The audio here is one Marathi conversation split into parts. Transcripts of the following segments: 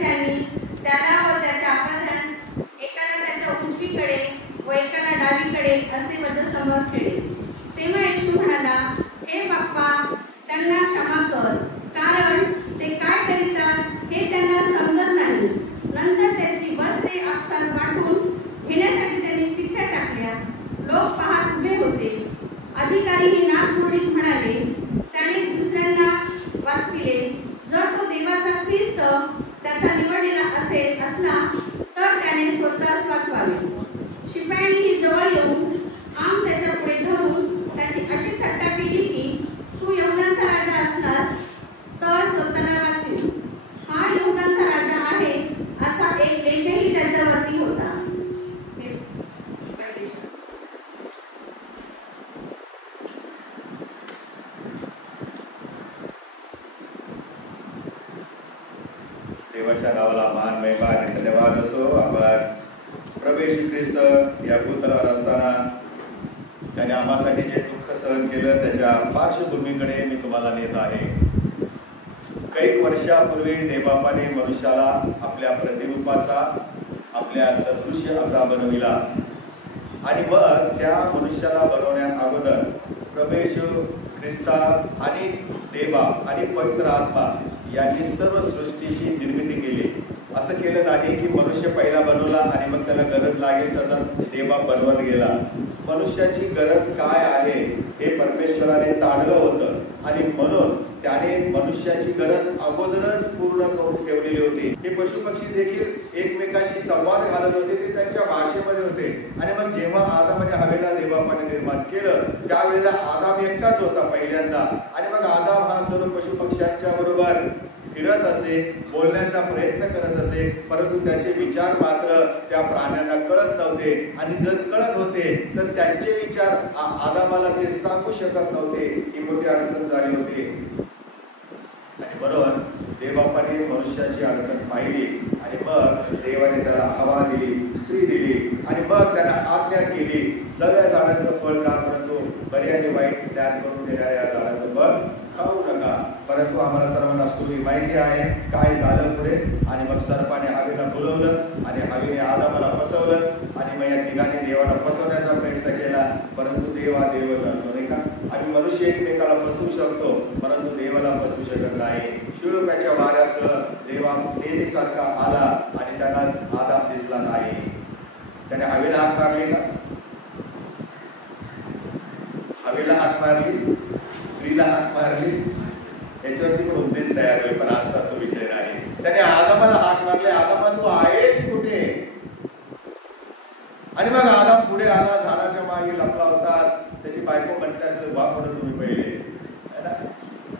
त्यांनी त्याला व त्याच्या अपराध्यास एकाला त्याच्या उजवीकडे व एकाला डावीकडे असे वधस्तंभावर ठेवले. तेव्हा येशू म्हणाला, हे बाप्पा, त्यांना क्षमा कर, कारण ते काय करीतात हे त्यांना समजत नाही. नंतर त्याची वस्त्रे आपसात वाटून घेण्यासाठी त्यांनी चिठ्ठ्या टाकल्या. लोक पाहत उभे होते. अधिकारीही नाक मोडीत म्हणाले, त्याने दुसऱ्यांना वाचविले. जर तो देवाचा ख्रिस्त त्याचा निवडलेला असला तर त्याने स्वतःच वाचवावे. शिपायांनी जवळ येऊन आम त्याच्या पुढे धरून त्याची अशी थट्टा केली की, तू यहुदांचा राजा असलास तर स्वतःला वाचव. हा यहुदांचा राजा आहे असा एक लेखही त्याच्यावरती होता. देवाच्या नावाला मान, महिमा आणि धन्यवाद असो. आपण प्रभू येशू ख्रिस्त या भूतलावर असताना त्याने आम्हासाठी जे दुःख सहन केलं त्याच्या पार्श्वभूमीकडे मी तुम्हाला नेत आहे. काही वर्षापूर्वी देवबापाने मनुष्याला आपल्या प्रतिरूपाचा, आपल्या सदृश्य असा बनविला आणि मग त्या मनुष्याला बनवण्यात अगोदर प्रभू येशू ख्रिस्ता आणि देवा आणि पवित्र आत्मा यांनी सर्व सृष्टीची निर्मिती केली. असं केलं नाही की मनुष्य पहिला बनवला आणि मग त्याला गरज लागेल तसा देवा बनवत गेला. मनुष्याची गरज काय आहे हे परमेश्वराने ताडलं होतं आणि म्हणून त्याने मनुष्याची गरज अगोदरच पूर्ण करून ठेवलेली होती. हे पशुपक्षी देखील एकमेकांशी संवाद घालत होते, ते त्यांच्या भाषेमध्ये होते. आणि मग जेव्हा आदाम आणि हवेला देवबापाने निर्माण केलं त्यावेळेला आदाम एकटाच होता पहिल्यांदा. आणि मग आदाम हा सर्व पशुपक्ष्यांच्या बरोबर फिरत असे, बोलण्याचा प्रयत्न करत असे, परंतु त्याचे विचार मात्र त्या प्राण्यांना कळत नव्हते. आणि जर कळत होते तर त्यांचे विचार आदामाला ते सांगू शकत नव्हते. ही मोठी अडचण झाली होती. आणि म्हणून देवबापाने मनुष्याची अडचण पाहिली आणि मग देवाने त्याला हवा दिली, स्त्री दिली आणि मग त्यांना आज्ञा केली, सगळ्या झाडांचं फळ खा, परंतु बरे आणि वाईट ज्ञान करून देणाऱ्या झाडाचं फळ खाऊ नका. परंतु आम्हाला सर्वांना स्टोरी माहिती आहे काय झालं पुढे. आणि मग सर्पाने हवेला बोलवलं आणि हवेने आदामाला फसवलं आणि मग या ठिकाणी देवाला फसवण्याचा प्रयत्न केला. परंतु देव हा देवच असतो, नाही का? आम्ही मनुष्य एकमेकाला फसवू शकतो परंतु देवाला फसवू शकत नाही. शिळोप्याच्या वाऱ्यासह देवा नेहमीसारखा आला आणि त्यांना आदाम दिसला नाही. त्याने हवेला हात मारले का? हवेला हात मारली, स्त्रीला हात मारली, याच्यावरती पण उद्देश तयार होईल, पण आजचा तो विषय नाही. त्याने आदामाला हात मारले, आदामा तू आहेस कुठे? आणि मग आदाम पुढे आला, झाडाच्या मागे लपला होता. त्याची बायको म्हटली असेल, वा पुढे तुम्ही पहिले.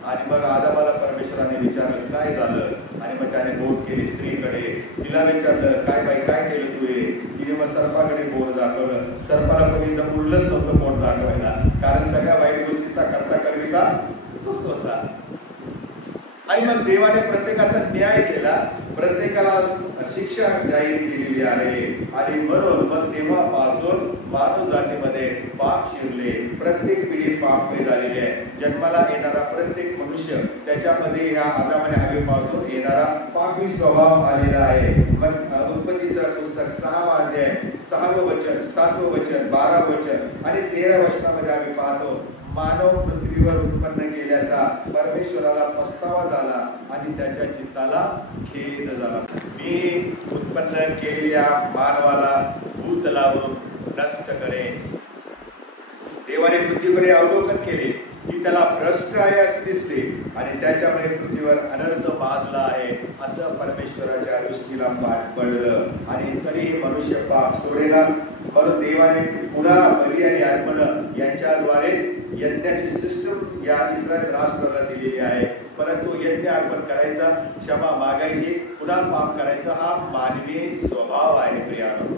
आणि मग आदामाला परमेश्वराने विचारलं काय झालं. आणि मग त्याने बोट केली स्त्रीकडे, तिला विचारलं काय बाई काय केलं तू हे? तिने मग सर्पाकडे बोट दाखवलं. सर्पाला कोणी इथं उरलंच नव्हतं बोट दाखवायला, कारण सगळ्या वाईट गोष्टीचा करता करविता तोच होता. आणि मग देवाने प्रत्येकाचा न्याय केला, प्रत्येकाला शिक्षा जाहीर केलेली आहे. आणि म्हणून मग तेव्हापासून मानव जातीमध्ये पाप शिरले, प्रत्येक पिढीत पापमय झालेली आहे. जन्माला येणारा प्रत्येक मनुष्य त्याच्यामध्ये ह्या आदामाने हवेपासून येणारा पापी स्वभाव आलेला आहे. मग उत्पत्तीचं पुस्तक 6वा अध्याय 6वं वचन, 7वं वचन, 12वं वचन आणि 13व्या वचनामध्ये आम्ही पाहतो मानव पृथ्वीवर उत्पन्न केल्याचा परमेश्वराला पस्तावा झाला आणि त्याच्या चित्ताला खेद झाला. मी उत्पन्न केलेल्या मानवाला भूतलावरून नष्ट करेन. देवाने पृथ्वीकडे अवलोकन केले की त्याला भ्रष्ट आहे असे दिसले आणि त्याच्यामुळे पृथ्वीवर अनर्थ माजला आहे असं परमेश्वराच्या दृष्टीला पडलं. आणि तरीही मनुष्य पाप सोडेना. म्हणून देवाने पुन्हा बली आणि अर्पण यांच्याद्वारे यज्ञाची सिस्टम या इस्रायल राष्ट्राला दिलेली आहे. परंतु यज्ञ अर्पण करायचा, क्षमा मागायची, पुन्हा पाप करायचा हा मानवी स्वभाव आहे प्रियानो.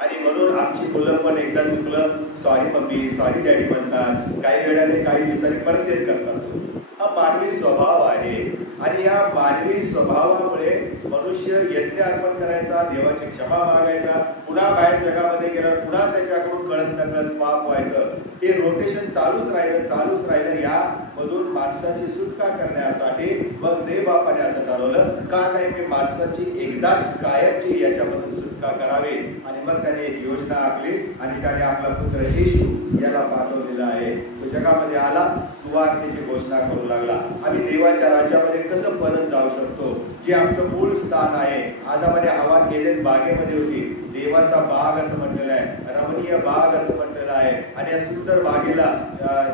आणि म्हणून आमची मुलं पण एकदा चुकलं सॉरी मम्मी, सॉरी डॅडी म्हणतात, काही वेळाने काही दिवसांनी परत तेच करतात. हा मानवी स्वभाव आहे. आणि या मानवी स्वभावामुळे मनुष्य यज्ञ अर्पण करायचा, देवाची क्षमा मागायचा, पुन्हा बाहेर जगामध्ये गेल्यावर पुन्हा त्याच्याकडून कळत नकळत पाप व्हायचं. हे रोटेशन चालूच राहिलं. या मधून माणसाची सुटका करण्यासाठी मग देवबापाने असं ठरवलं का नाही मी माणसाची एकदाच कायमची याच्यामधून सुटका करावी. आणि मग त्याने एक योजना आखली आणि त्याने आपला पुत्र येशू याला पाठवलेला आहे. तो जगामध्ये आला, सुवार्तेची घोषणा करू लागला. आम्ही देवाच्या राज्यामध्ये कसं परत जाऊ शकतो, जे आमचं मूळ स्थान आहे. आदामाने हवा एदेन बागेमध्ये होती, देवाचा बाग असं म्हटलेलं आहे, रमणीय बाग असं म्हटलेलं आहे. आणि या सुंदर बागेला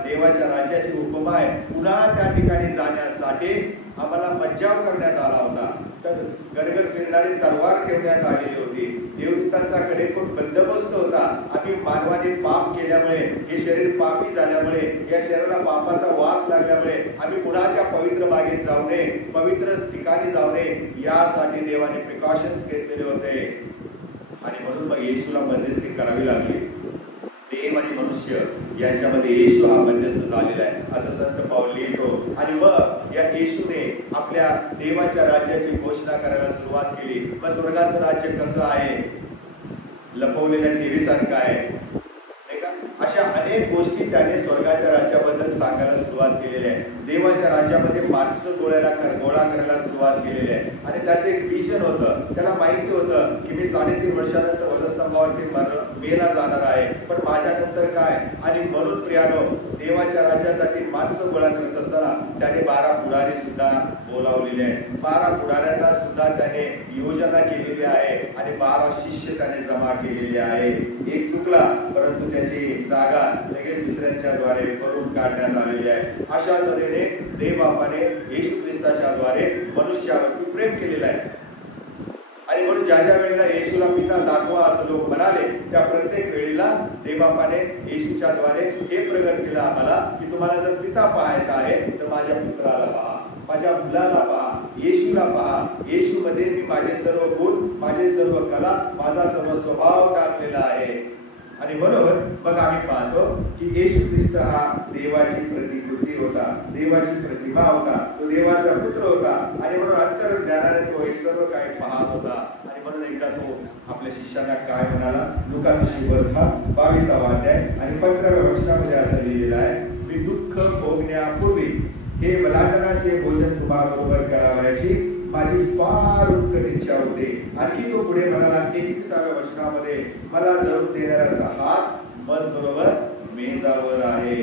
देवाच्या राज्याची उपमा आहे. पुन्हा त्या ठिकाणी जाण्यासाठी आम्हाला मज्जाव करण्यात आला होता. तर गरगर फिरणारी तलवार ठेवण्यात आलेली होती. देवदूतांचा कडेकोट बंदोबस्त होता. आम्ही मानवाने पाप केल्यामुळे, हे शरीर पापी झाल्यामुळे, या शरीराला पापाचा वास लागल्यामुळे आम्ही पुन्हा त्या पवित्र बागेत जाऊ नये, पवित्र ठिकाणी जाऊ नये, यासाठी देवाने प्रिकॉशन्स घेतलेले होते. आणि म्हणून मग येशूला मध्यस्थी करावी लागली. देव आणि मनुष्य यांच्यामध्ये येशू हा मध्यस्थ झालेला आहे असं संत पाऊल लिहितो. आणि मग या येशूने आपल्या देवाच्या राज्याची घोषणा करायला सुरुवात केली. मग स्वर्गाचं राज्य कसं आहे, लपवलेल्या टीव्ही सारखं आहे नाही का, अशा अनेक गोष्टी त्याने स्वर्गाच्या राज्याबद्दल सांगायला सुरुवात केलेली आहे. देवाच्या राज्यामध्ये माणसं गोळा करायला सुरुवात केलेली आहे. आणि त्याचं एक विजन होतं. त्याला माहिती होतं की मी 3.5 वर्षानंतर वधस्तंभावरती मेला जाणार आहे, पण माझ्यानंतर काय. आणि म्हणून प्रियानो, देवाच्या राज्यासाठी माणसं गोळा करत असताना त्याने 12 पुढारी सुद्धा बोलावलेले आहेत. 12 पुढाऱ्यांना सुद्धा त्याने योजना केलेली आहे आणि 12 शिष्य त्याने जमा केलेले आहे. एक चुकला, परंतु त्याची जागा लगेच दुसऱ्यांच्या द्वारे करून काढण्यात आलेली आहे. अशा तऱ्हेने देवबापाने येशू ख्रिस्ताच्या द्वारे मनुष्यावरती प्रेम केलेलं आहे. आणि म्हणून ज्या ज्या वेळेला येशूला पिता दाखवा असं लोक म्हणाले, त्या प्रत्येक वेळेला देवबापाने येशूच्या द्वारे हे प्रगट केलं आम्हाला की तुम्हाला जर पिता पाहायचा आहे तर माझ्या पुत्राला पहा, माझ्या मुलाला पहा, येशूला पहा. येशूमध्ये मी माझे सर्व गुण, माझे सर्व कला, माझा सर्व स्वभाव टाकलेला आहे. आणि म्हणून मग आम्ही पाहतो की येशू ख्रिस्त हा देवाची प्रतिकृती होता, देवाची प्रतिमा होता, तो देवाचा पुत्र होता. आणि म्हणून अंतर्ज्ञानाने तो हे सर्व काही पाहत होता. आणि म्हणून एकदा तो आपल्या शिष्यांना काय म्हणाला, लुकाचा सुसमाचार 22वा अध्याय आणि 15व्या वचनामध्ये असं लिहिलेलं आहे, मी दुःख भोगण्यापूर्वी हे बलाढ्याचे भोजन तुम्हाबरोबर करावयाची माझी फार उत्कट इच्छा होते. आणखी तो पुढे म्हणाला 21व्या वचनामध्ये, मला धरून देणाऱ्याचा हात मज बरोबर मेजावर आहे.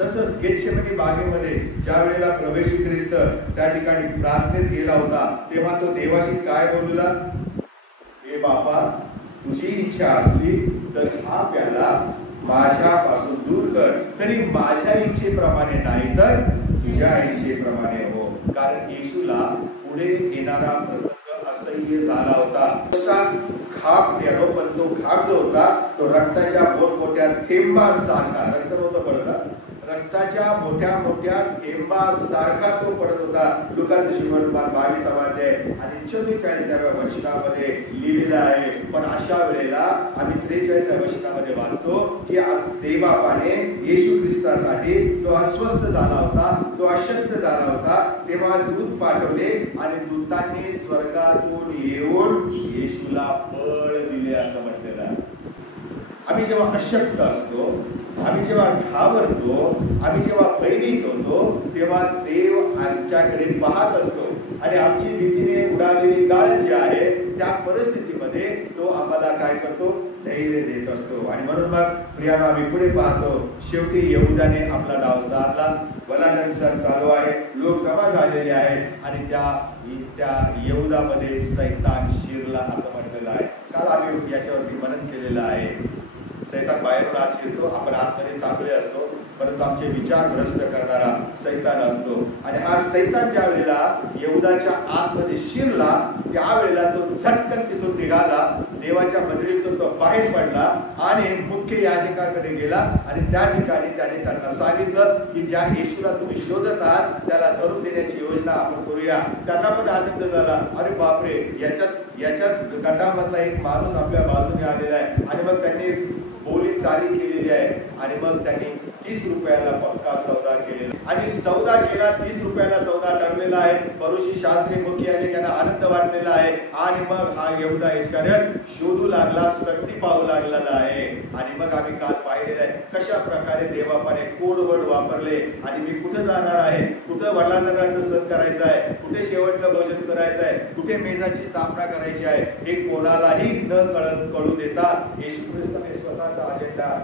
तसंच गेतशेमनी बागेमध्ये ज्या वेळेला प्रभू येशू ख्रिस्त त्या ठिकाणी प्रार्थनेस गेला होता, तेव्हा तो देवाशी काय बोलला, हे बापा, तुझी इच्छा असली तर हा प्याला माझ्यापासून दूर कर, तरी माझ्या इच्छेप्रमाणे नाही तर तुझ्या इच्छेप्रमाणे हो. कारण येशूला पुढे येणारा प्रसंग असह्य झाला होता. तसा घाम प्यालो, पण तो घाम जो होता तो रक्ताच्या मोठमोठ्या थेंबासारखा, रक्त नव्हतं पडत, रक्ताच्या मोठ्या मोठ्या थेंबासारखा तो पडत होता. लुकाचा सुसमाचार 22वा अध्याय आणि 44व्या वचनामध्ये लिहिलेला आहे. पण अशा वेळेला आम्ही 43व्या वचनामध्ये वाचतो की आज देवबापाने येशू ख्रिस्तासाठी जो अस्वस्थ झाला होता, जो अशक्त झाला होता, तेव्हा दूत पाठवले आणि दूतांनी स्वर्गातून येऊन येशूला बळ दिले असं म्हटलेलं आहे. आम्ही जेव्हा अशक्त असतो, आम्ही जेव्हा घाबरतो, आम्ही जेव्हा भयभीत होतो, तेव्हा देव आमच्याकडे पाहत असतो आणि आमची भीतीने उडालेली गाळण जी आहे त्या परिस्थितीमध्ये तो आम्हाला काय करतो, धैर्य देत असतो. आणि म्हणून मग प्रियानो, आम्ही पुढे पाहतो, शेवटी यहूदाने आपला डाव साधला. बलाढ्यानुसार चालू आहे, लोक जमा झालेले आहेत आणि त्या यहूदामध्ये सैतान शिरला असं म्हटलेलं आहे. काल आम्ही याच्यावरती मनन केलेलं आहे. सैतान बाहेरून आत शिरतो, आपण आतमध्ये चांगले असतो, परंतु आमचे विचार भ्रष्ट करणारा सैतान असतो. आणि हा सैतान ज्या वेळेला यहूदाच्या आतमध्ये शिरला, त्यावेळेला तो झटकन तिथून निघाला, देवाच्या मंदिरातून तो बाहेर पडला आणि मुख्य याजकाकडे गेला. आणि त्या ठिकाणी त्याने त्यांना सांगितलं की ज्या येशूला तुम्ही शोधत आहात त्याला धरून देण्याची योजना आपण करूया. त्यांना पण आनंद झाला, अरे बापरे, याच्याच गटामधला एक माणूस आपल्या बाजूने आलेला आहे. आणि मग त्यांनी बोली चाली केलेली आहे आणि मग त्यांनी 30 रुपयाला पक्का सौदा केलेला आणि सौदा केला 30 रुपयाला सौदा ठरलेला आहे. फरोशी शास्त्री मुख्य आहे त्यांना आनंद वाटलेला आहे आणि मग हा यहूदा इस्करियोत शोधू लागला, संधी पाहू लागलेला आहे. आणि मग आम्ही काल पाहिलेलं आहे कशा प्रकारे देवापाने कोडवर्ड वापरले आणि मी कुठे जाणार आहे, कुठे वडिलांचं सण करायचं आहे, कुठे शेवटचं भोजन करायचं आहे, कुठे मेजाची स्थापना करायची आहे, हे कोणालाही न कळू देता येशू ख्रिस्ताने स्वतःचा अजेंडा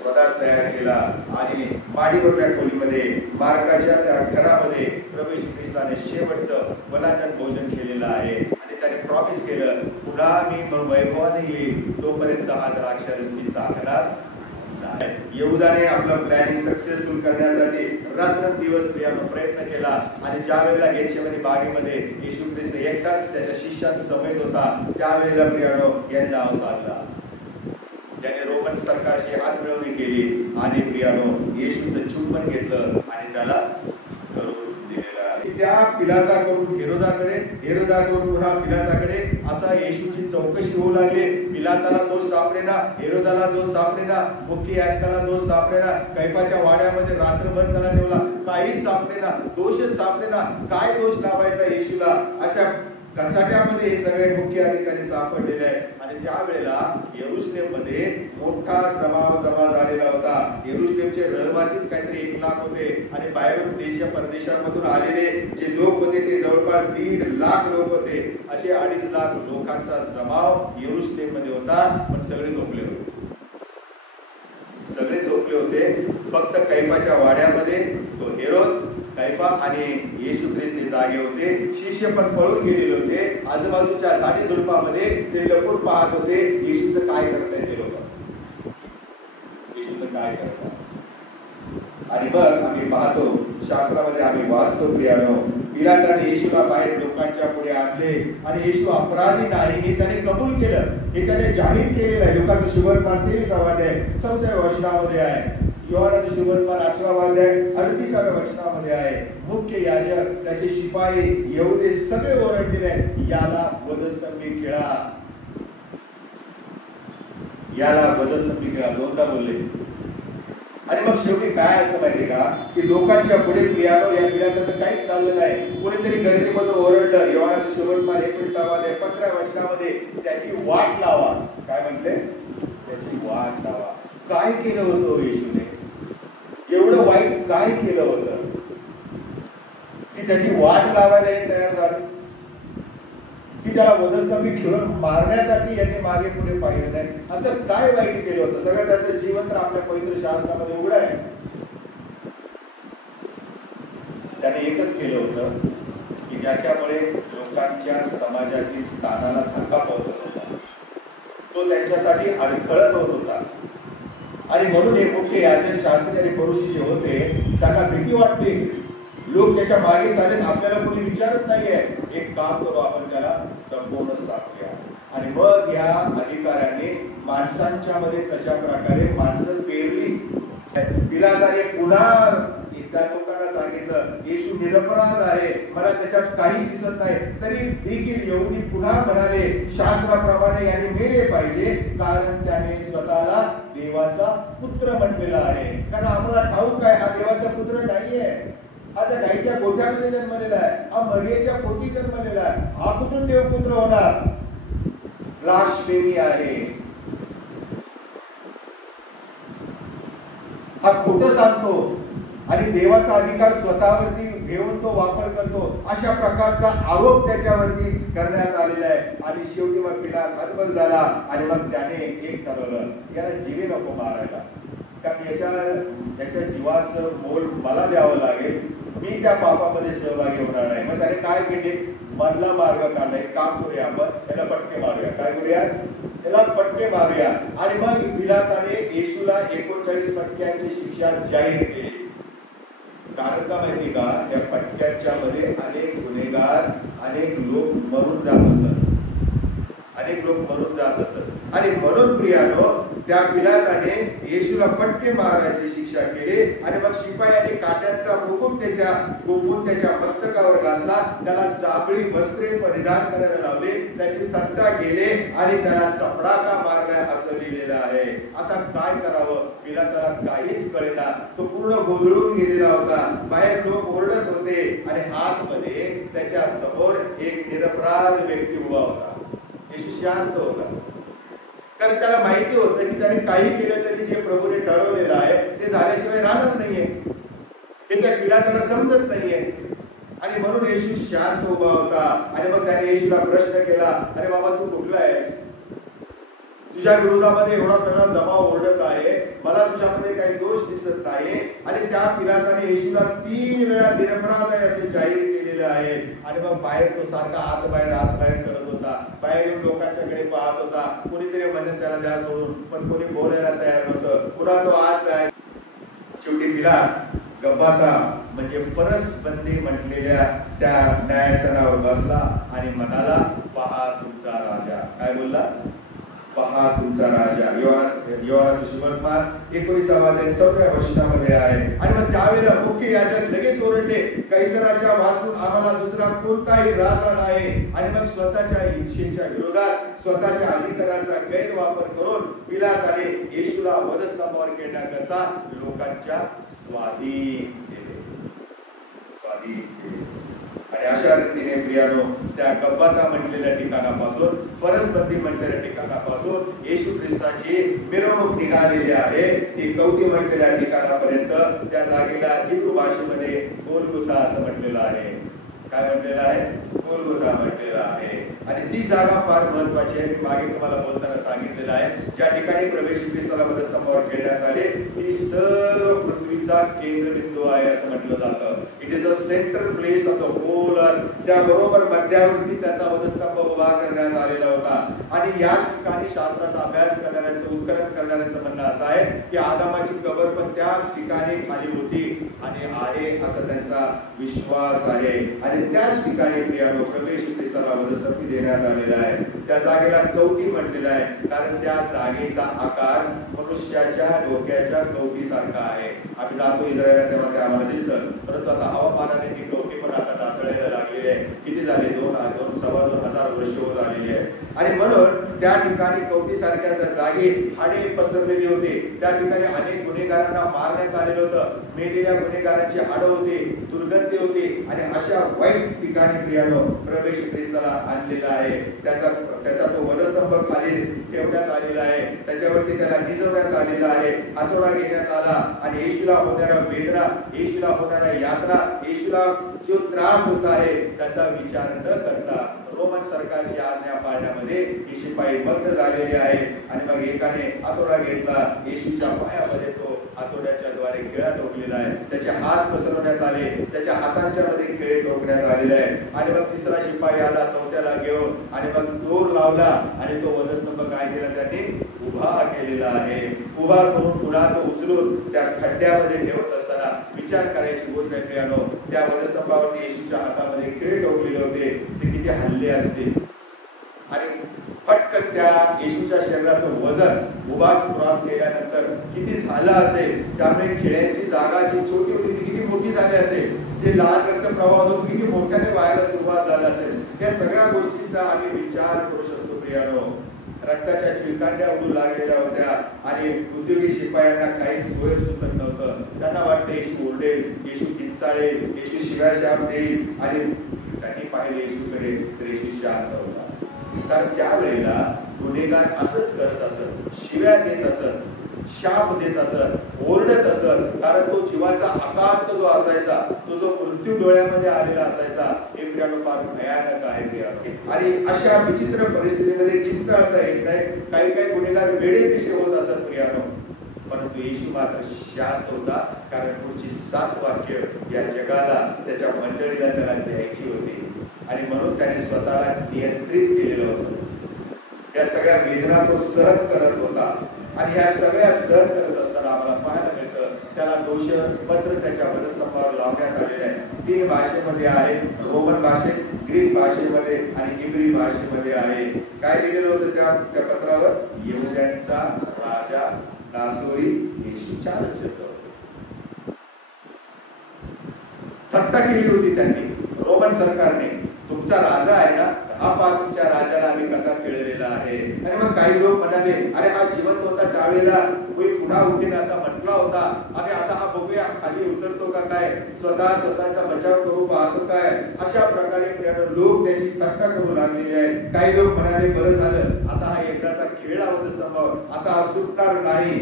स्वतःच तयार केला आणि माडीवरच्या खोलीमध्ये मार्गाच्या त्या घरामध्ये प्रभू येशू ख्रिस्ताने शेवटचं वलांडन भोजन केलेलं आहे. आणि त्याने प्रॉमिस केलं पुन्हा मी वैभवाने येईल तोपर्यंत हा द्राक्षारस मी चाखणार नाही. यहूदाने आपलं प्लॅनिंग सक्सेसफुल करण्यासाठी रात्रंदिवस प्रयत्न केला आणि ज्या वेळेला गेतशेमनी बागेमध्ये येशू ख्रिस्त एकटाच त्याच्या शिष्यांसमेत होता त्यावेळेला प्रियानो यांनी नाव साधला. त्याने रोमन सरकारशी हात मिळवणी केली आणि प्रियानो येशूचं चुंबन घेतलं आणि त्याला धरून दिलेला. त्या पिलाताकडून हेरोदाकडून पुन्हा पिलाताकडे असा येशूची चौकशी होऊ लागली. पिलाताला दोष सापडेना, हेरोदाला दोष सापडेना, मुख्य याजकाला दोष सापडेना, कैफाच्या वाड्यामध्ये रात्रभर त्याला ठेवला, काहीच सापडेना, दोषच सापडेना, काय दोष लावायचा येशूला. अशा कचाट्यामध्ये हे सगळे मुख्य अधिकारी सापडलेले आहेत. आणि त्यावेळेला यरुशलेम मध्ये मोठा जमा झालेला होता. यरुशलेमचे रहिवासीच काहीतरी 1 लाख होते आणि बाहेरून परदेशामधून आलेले जे लोक होते ते जवळपास 1.5 लाख लोक होते. असे 2.5 लाख लोकांचा जमाव यरुशलेम मध्ये होता. पण सगळे झोपले होते. फक्त कैफाच्या वाड्यामध्ये तो हेरोद, कैफा आणि येशू ख्रिस्त जागे होते. शिष्य पण पळून गेलेले होते. आजूबाजूच्या झाडी झुडपामध्ये ते लपून पाहत होते येशूचं काय करताय ते लोक, येशूचं काय करतात. आणि मग आम्ही पाहतो शास्त्रामध्ये आम्ही वाचतो प्रियानो पिलाताने येशूला बाहेर लोकांच्या पुढे आणले आणि येशू अपराधी नाही हे त्याने कबूल केलं, हे त्याने जाहीर केलेलं आहे. लोकांचं शुभवर्तमान 23व्या अध्याय 4व्या वचनामध्ये आहे. योहानाचं शुभवर्तमान 8व्या अध्याय 38व्या वचनामध्ये आहे. मुख्य याजक, त्याचे शिपाई, एवढे सगळे ओरडलेले याला वधस्तंभी खिळा, याला वधस्तंभी खिळा, दोनदा बोलले. आणि मग शेवटी काय असतं माहितीये का की लोकांच्या पुढे प्रियानो या पिलाताचं काहीच चाललं नाही. कोणीतरी गर्दीमधून ओरडलं. योहानाचं शुभवर्तमान 19व्या अध्याय 15व्या वचनामध्ये त्याची वाट लावा. काय म्हणते? त्याची वाट लावा. काय केलं होतं येशूने? एवढं वाईट काय केलं होतं की त्याची वाट लावायला तयार झाली, की त्याला वधस्तंभी खिळून मारण्यासाठी यांनी मागे पुढे पाहिलं नाही? असं काय वाईट केलं होतं? सगळं त्याचं जीवन तर आपल्या पवित्र शास्त्रामध्ये उघड आहे. त्याने एकच केलं होतं की ज्याच्यामुळे लोकांच्या समाजातील स्थानाला धक्का पोहोचत होता, तो त्यांच्यासाठी अडखळत होत होता. आणि म्हणून हे मुख्य याजक, शास्त्री आणि फरोशी जे होते त्यांना भीती वाटते. लोक त्याच्या मागे चालेल, आपल्याला कोणी विचारत नाहीये. एक काम करू, आपण त्याला संपूर्णच टाकूया. आणि मग या अधिकाऱ्याने माणसांच्या मध्ये तशा प्रकारे माणसं पेरली. पिलाताने पुन्हा त्या लोकांना सांगितलं येशू निरपराध आहे, मला त्याच्यात काही दिसत नाही. तरी देखील यहुदी पुन्हा म्हणाले शास्त्राप्रमाणे याने मेले पाहिजे, कारण त्याने स्वतःला देवाचा पुत्र म्हटलेला आहे. कारण आम्हाला ठाऊक आहे हा देवाचा पुत्र नाहीये, हा त्या गाईच्या गोठ्यामध्ये जन्मलेला आहे, हा मरियेच्या पोटी जन्मलेला आहे. हा कुठून देवपुत्र होणार? ब्लास्फेमी आहे, हा खोटं सांगतो आणि देवाचा अधिकार स्वतःवरती घेऊन तो वापर करतो. अशा प्रकारचा आरोप त्याच्यावरती करण्यात आलेला आहे. आणि शेवटी मग पिलात हतबल झाला आणि मग त्याने एक ठरवलं, याला जीवे नको मारायला, कारण याच्या जीवाचं मोल मला द्यावं लागेल, मी त्या पापामध्ये सहभागी होणार नाही. मग त्याने काय केले? मधला मार्ग काढला. एक काम करूया, आपण त्याला फटके मारूया. काय करूया? त्याला फटके मारूया. आणि मग पिलाताने येशूला 39 फटक्यांची शिक्षा जाहीर केली. कारण का माहिती का? त्या फटक्यांच्या मध्ये अनेक गुन्हेगार, अनेक लोक मरून जात असत, आणि म्हणून प्रियानो त्या पिलाताने येशूला फटके मारण्याची शिक्षा केली आणि मग शिपायांनी काट्यांचा मुकुट त्याच्या गोपून त्याच्या मस्तकावर घातला, त्याला जांभळी वस्त्रे परिधान करायला लावले, त्याचे तंटा गेले आणि त्याला चपडाका मारला असं लिहिलेलं आहे. आता काय करावं, पिलाताला काहीच कळेना. तो पूर्ण गोंधळून गेलेला होता. बाहेर लोक ओरडत होते आणि आतमध्ये त्याच्या समोर एक निरपराध व्यक्ती उभा होता. येशू शांत होता, कारण त्याला माहिती होतं की त्याने काही केलं तरी जे प्रभूने ठरवलेलं आहे ते झाल्याशिवाय राहणार नाहीये, हे त्या पिलाताला समजत नाहीये. आणि म्हणून येशू शांत उभा होता. आणि मग त्याने येशूला प्रश्न केला, अरे बाबा तू कुठला आहेस? तुझ्या विरोधामध्ये एवढा सगळा जमाव ओरडत आहे, मला तुझ्यामध्ये काही दोष दिसत नाही. आणि त्या पिलाताने येशूला 3 वेळा निरपराध आहे असे जाहीर केलेले आहे. आणि मग बाहेर तो सारखा आत बाहेर करत होता. बाहेर येऊन लोकांच्याकडे पाहत होता. कोणीतरी म्हणत त्याला द्या सोडून, पण कोणी बोलायला तयार नव्हतं. पुन्हा तो आत जाय. शेवटी पिलात गब्बाता म्हणजे फरसबंदी म्हटलेल्या त्या न्यायासनावर बसला आणि म्हणाला, पहा तुमचा राजा. काय बोलला? पहा तुमचा राजा. योहानाचा सुवर्तमान 19:4 वचनामध्ये आहे. आणि मग त्यावेळेला मुख्य याजक लगेच ओरडले, कैसराच्या वाचून आम्हाला दुसरा कोणताही राजा नाही. आणि मग स्वतःच्या इच्छेच्या विरोधात स्वतःच्या अधिकाराचा गैरवापर करून पिलाताने येशूला वधस्तंभावर खेळण्याकरता लोकांच्या स्वाधीन केले. आणि अशा रीतीने प्रियानो त्या गब्बाता म्हटलेल्या ठिकाणापासून, फरसबंदी म्हटलेल्या ठिकाणापासून येशू ख्रिस्ताची मिरवणूक निघालेली आहे. ती कवटी म्हटलेल्या ठिकाणापर्यंत. त्या जागेला हिब्रू भाषेमध्ये गोलगोथा असं म्हटलेलं आहे. काय म्हटलेलं आहे? गोलगोथा म्हटलेलं आहे. आणि ती जागा फार महत्वाची आहे. मी मागे तुम्हाला बोलताना सांगितलेलं आहे, ज्या ठिकाणी प्रभू ख्रिस्ताला वधस्तंभावर खेळण्यात आले ती सर्व पृथ्वीचा केंद्रबिंदू आहे असं म्हटलं जातं. It is the centre place of the whole earth. त्याबरोबर मध्यावरती त्याचा वधस्तंभ उभा करण्यात आलेला होता. आणि याच ठिकाणी शास्त्राचा अभ्यास करणाऱ्यांचं, उत्खनन करणाऱ्यांचं म्हणणं असं आहे की आदामाची कबर पण त्याच ठिकाणी खाली होती आणि आहे असा त्यांचा विश्वास आहे. आणि त्याच ठिकाणी प्रियानो प्रभू ख्रिस्ताला वधस्तंभ देण्यात आलेला आहे. त्या जागेला कवटी म्हटलेलं आहे, कारण त्या जागेचा आकार मनुष्याच्या डोक्याच्या कवटीसारखा आहे. आम्ही जातो इस्रायलला तेव्हा ते आम्हाला दिसतं, परंतु आता हवामानाने ती कवटी पण आता ढासळायला लागलेली आहे. किती झाले? 2,000-2,2500 वर्ष होत आलेली आहे. आणि म्हणून त्या ठिकाणी कवटीसारख्या त्या जागी हाडे पसरलेली होती. त्या ठिकाणी अनेक गुन्हेगारांना मारण्यात आलेलं होतं. मेलेल्या गुन्हेगारांची हाडं होती, दुर्गंधी होती. आणि अशा वाईट ठिकाणी प्रियानो प्रभू ख्रिस्ताला आणलेला आहे. त्याचा तो वधस्तंभ खाली ठेवण्यात आलेला आहे. त्याच्यावरती त्याला निजवण्यात आलेला आहे. हातोडा घेण्यात आला आणि येशूला होणाऱ्या वेदना, येशूला होणाऱ्या यातना, येशूला जो त्रास होत आहे त्याचा विचार न करता रोमन सरकारची आज्ञा पाळण्यामध्ये हे शिपाई मग्न झालेले आहे. आणि मग एकाने हातोडा घेतला, येशूच्या पायामध्ये तो हातोड्याच्या द्वारे खिळा ठोकलेला आहे. त्याचे हात पसरवण्यात आले, त्याच्या हातांच्या मध्ये खिळे ठोकण्यात आलेले आहे. आणि मग तिसरा शिपाई आला चौथ्याला घेऊन आणि मग दोर लावला आणि तो वधस्तंभ काय केला? त्यांनी उभा केलेला आहे. उभा करून पुन्हा तो उचलून त्या खड्ड्यामध्ये ठेवत असताना विचार करायची गोष्ट आहे प्रियानो, त्या वधस्तंभावरती येशूच्या हातामध्ये खिळे ठोकलेले होते. ते किती हल्ले असतील आणि पटकन त्या येशूच्या शरीराचं वजन उभा क्रॉस केल्यानंतर किती झालं असेल. त्यामुळे खिळ्यांची जागा जी छोटी होती ती किती मोठी झाली असेल. जे लहान रक्तप्रवाह होतो किती मोठ्याने व्हायला सुरुवात झाला असेल. या सगळ्या गोष्टींचा आम्ही विचार करू शकतो प्रियानो. रक्ताच्या चिलकांड्या उडू लागलेल्या होत्या आणि उद्योगी शिपायांना काही सोय सुचत नव्हतं. त्यांना वाटतं येशू ओरडेल, येशू किंचाळेल, येशू शिव्या शाप देईल. आणि त्यांनी पाहिले येशूकडे तर येशू शांत होता. कारण त्यावेळेला गुन्हेगार असंच करत असत, शिव्या देत असत, शाप देत असत, ओरडत असत. कारण तो जीवाचा आकार जो असायचा, तो जो मृत्यू डोळ्यामध्ये आलेला असायचा, हे प्रियानो फार भयानक आहे प्रियानो. आणि अशा विचित्र परिस्थितीमध्ये किंचाळता येत नाही. काही गुन्हेगार वेडेपिसे होत असत प्रियानो, परंतु येशू मात्र शांत होता. कारण पुढची 7 वाक्य या जगाला, त्याच्या मंडळीला त्याला द्यायची होती. आणि म्हणून त्याने स्वतःला नियंत्रित केलेलं होतं. या सगळ्या वेदना तो सहन करत होता. आणि या सगळ्या सहन करत असताना आम्हाला पाहायला मिळतं त्याला दोषपत्र त्याच्या वधस्तंभावर लावण्यात आलेले आहे. 3 भाषेमध्ये आहे. रोमन भाषेत, ग्रीक भाषेमध्ये आणि इब्री भाषेमध्ये आहे. काय लिहिलेलं होतं त्या पत्रावर? यहुद्यांचा राजा नासोरी येशू. चार शब्द थट्टा केली होती त्यांनी रोमन सरकारने. तुमचा राजा आहे ना, हा पा तुमच्या राजाला आम्ही कसा खेळलेला आहे. आणि मग काही लोक म्हणाले, अरे हा जिवंत होता त्यावेळेला पुन्हा उठेन असा म्हटला होता, आणि आता हा बघूया खाली उतरतो का काय, स्वतःचा बचाव करू पाहतो काय. अशा प्रकारे लोक त्याची थट्टा करू लागलेले आहेत. काही लोक म्हणाले, बरं झालं आता हा एकदाचा खेळ वधस्तंभावर, आता हा सुटणार नाही.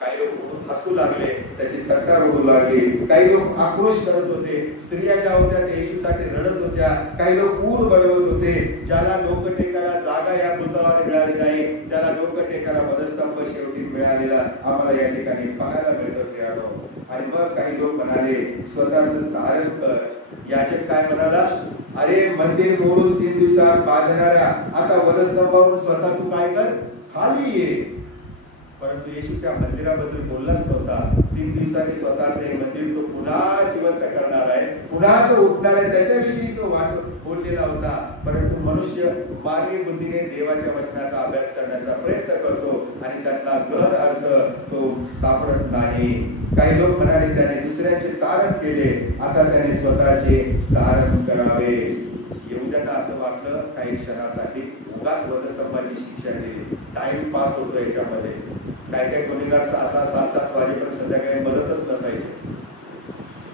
काही लोक हसू लागले, त्याची थट्टा करू लागले. काही लोक आक्रोश करत होते. स्त्रिया ज्या होत्या त्या येशूसाठी रडत होत्या. काही लोक पूर बळवत होते. ज्याला डोकं टेकायला जागा या पुतळ्यावर मिळाली नाही, त्याला डोकं टेकायला वधस्तंभ शेवटी मिळालेला आम्हाला या ठिकाणी पाहायला मिळतं प्रियानो. आणि मग काही लोक म्हणाले, स्वतःचं धारण कर. याचे काय म्हणाला, अरे मंदिर मोडून 3 दिवसात बांधणाऱ्या आता वधस्तंभावरून स्वतः तू काय कर, खाली ये. परंतु येशू त्या मंदिराबद्दल बोललाच नव्हता. 3 दिवसांनी स्वतःचे हे मंदिर तो पुन्हा जिवंत करणार आहे, पुन्हा तो उठणार आहे, त्याच्याविषयी तो बोललेला होता. परंतु मनुष्य मानवी बुद्धीने देवाच्या वचनाचा अभ्यास करण्याचा प्रयत्न करतो आणि त्यातला गहन अर्थ तो सापडत नाही. काही लोक म्हणाले, त्याने दुसऱ्याचे तारण केले, आता त्याने स्वतःचे तारण करावे. येहुद्यांना असं वाटलं काही क्षणासाठी उगाच वधस्तंभाची शिक्षा दिली, टाइम पास होतो याच्यामध्ये. काही काही गुन्हेगार 6-7 वाजेपर्यंत संध्याकाळी मदतच नसायचे.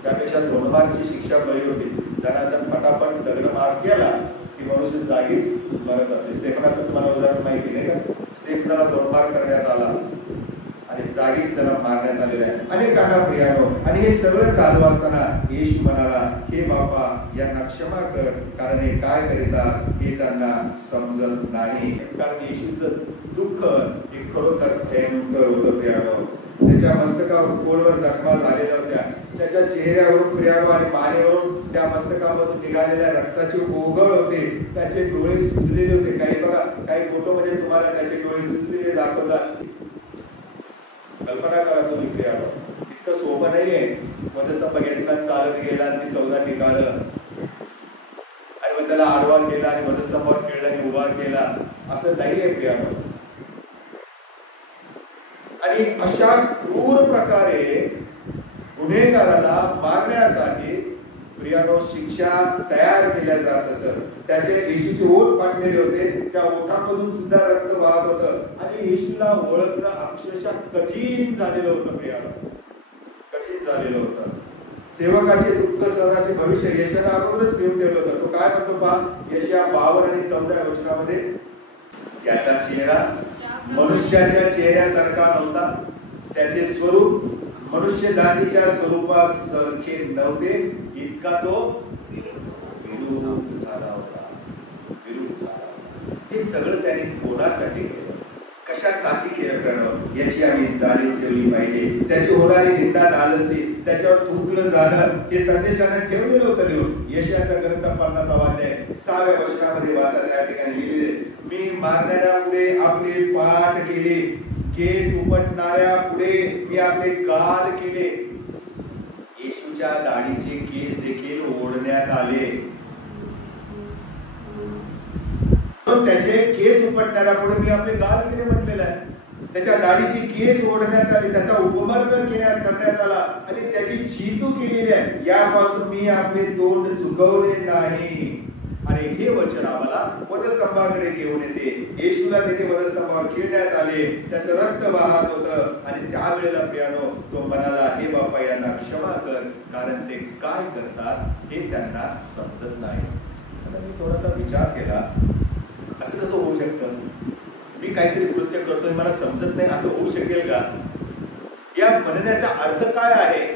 त्यापेक्षा दोनमारची शिक्षा बरी होती. त्यांना जर फटाफट दगडमार केला की मनुष्य जागीच मरत असे. स्टेफनाचं तुम्हाला उदाहरण माहिती नाही का? स्टेफनाला 2 मार करण्यात आला आणि जागीच त्याला मारण्यात आलेला आहे. अनेकांना प्रियानो. आणि हे सगळं चालू असताना येशू म्हणाला, हे बापा यांना क्षमा कर, कारण हे काय करीतात हे त्यांना समजत नाही. कारण येशूचं दुःख हे खरोखर भयंकर होतं प्रियानो. त्याच्या मस्तकावर खोलवर जखमा झालेल्या होत्या. त्याच्या चेहऱ्यावरून प्रियानो आणि मानेवरून त्या मस्तकामधून निघालेल्या रक्ताचे ओघळ होते. त्याचे डोळे सुजलेले होते. काही बघा, काही फोटो मध्ये तुम्हाला त्याचे डोळे सुजलेले दाखवतात. कल्पना करा तुम्ही प्रियानो, इतकं सोपं नाहीये. वधस्तंभ घेतला, चालत गेला, आणि 14 निघालं आणि मग त्याला आडवा केला आणि वधस्तंभावर खेळला आणि उभा केला, असं नाहीये प्रियानो. आणि अशा क्रूर प्रकारे गुन्हेगाराला मारण्यासाठी प्रियानो शिक्षा तयार केल्या जात असत. त्याचे येशूचे ओठ फाटलेले होते, त्या ओठांमधून सुद्धा रक्त वाहत होतं आणि येशूला ओळखणं अक्षरशः कठीण झालेलं होतं प्रियानो, कठीण झालेलं होतं. सेवकाचे दुःख सहनाचे भविष्य यशाला अगोदरच लिहून ठेवलं होतं. तो काय म्हणतो पहा, यशया 52 आणि 14 वचनामध्ये, याचा चेहरा मनुष्याच्या चेहऱ्यासारखा नव्हता, त्याचे स्वरूप मनुष्य जातीच्या स्वरूपासारखे नव्हते, इतका तो विरूप झाला होता. हे सगळं त्याने कोणासाठी केलं, कशासाठी केलं प्रणव, याची आम्ही जाणीव ठेवली पाहिजे. त्याची होणारी निंदा नालस्ती, त्याच्यावर थुंकलं जाणं, हे संदेशाने ठेवलेलं होतं लिहून. यशाचा ग्रंथ 50 अध्याय 6व्या वचनामध्ये वाचा. त्या ठिकाणी लिहिलेले, मी मारणाऱ्या पुढे आपले पाठ केले, केस उपटणाऱ्या पुढे मी आपले गाल केले. येशूच्या दाढीचे केस देखील ओढण्यात आले. त्याचे केस उपटणाऱ्या पुढे मी आपले गाल केले म्हटलेलं आहे. त्याच्या दाढीची केस ओढण्यात आली, त्याचा उपमर्दन करण्यात आला आणि त्याची चीतू केलेली आहे. यापासून मी आपले तोंड चुकवले नाही. आणि हे वचन आम्हाला वधस्तंभाकडे घेऊन येते. येशूला तिथे वधस्तंभावर खेळण्यात आले, त्याचं रक्त वाहत होतं आणि त्यावेळेला प्रियानो तो म्हणाला, हे बापा यांना क्षमा कर, कारण ते काय करतात हे त्यांना समजत नाही. मी थोडासा विचार केला, असं कसं होऊ शकतं? मी काहीतरी कृत्य करतोय, मला समजत नाही, असं होऊ शकेल का? या म्हणण्याचा अर्थ काय आहे?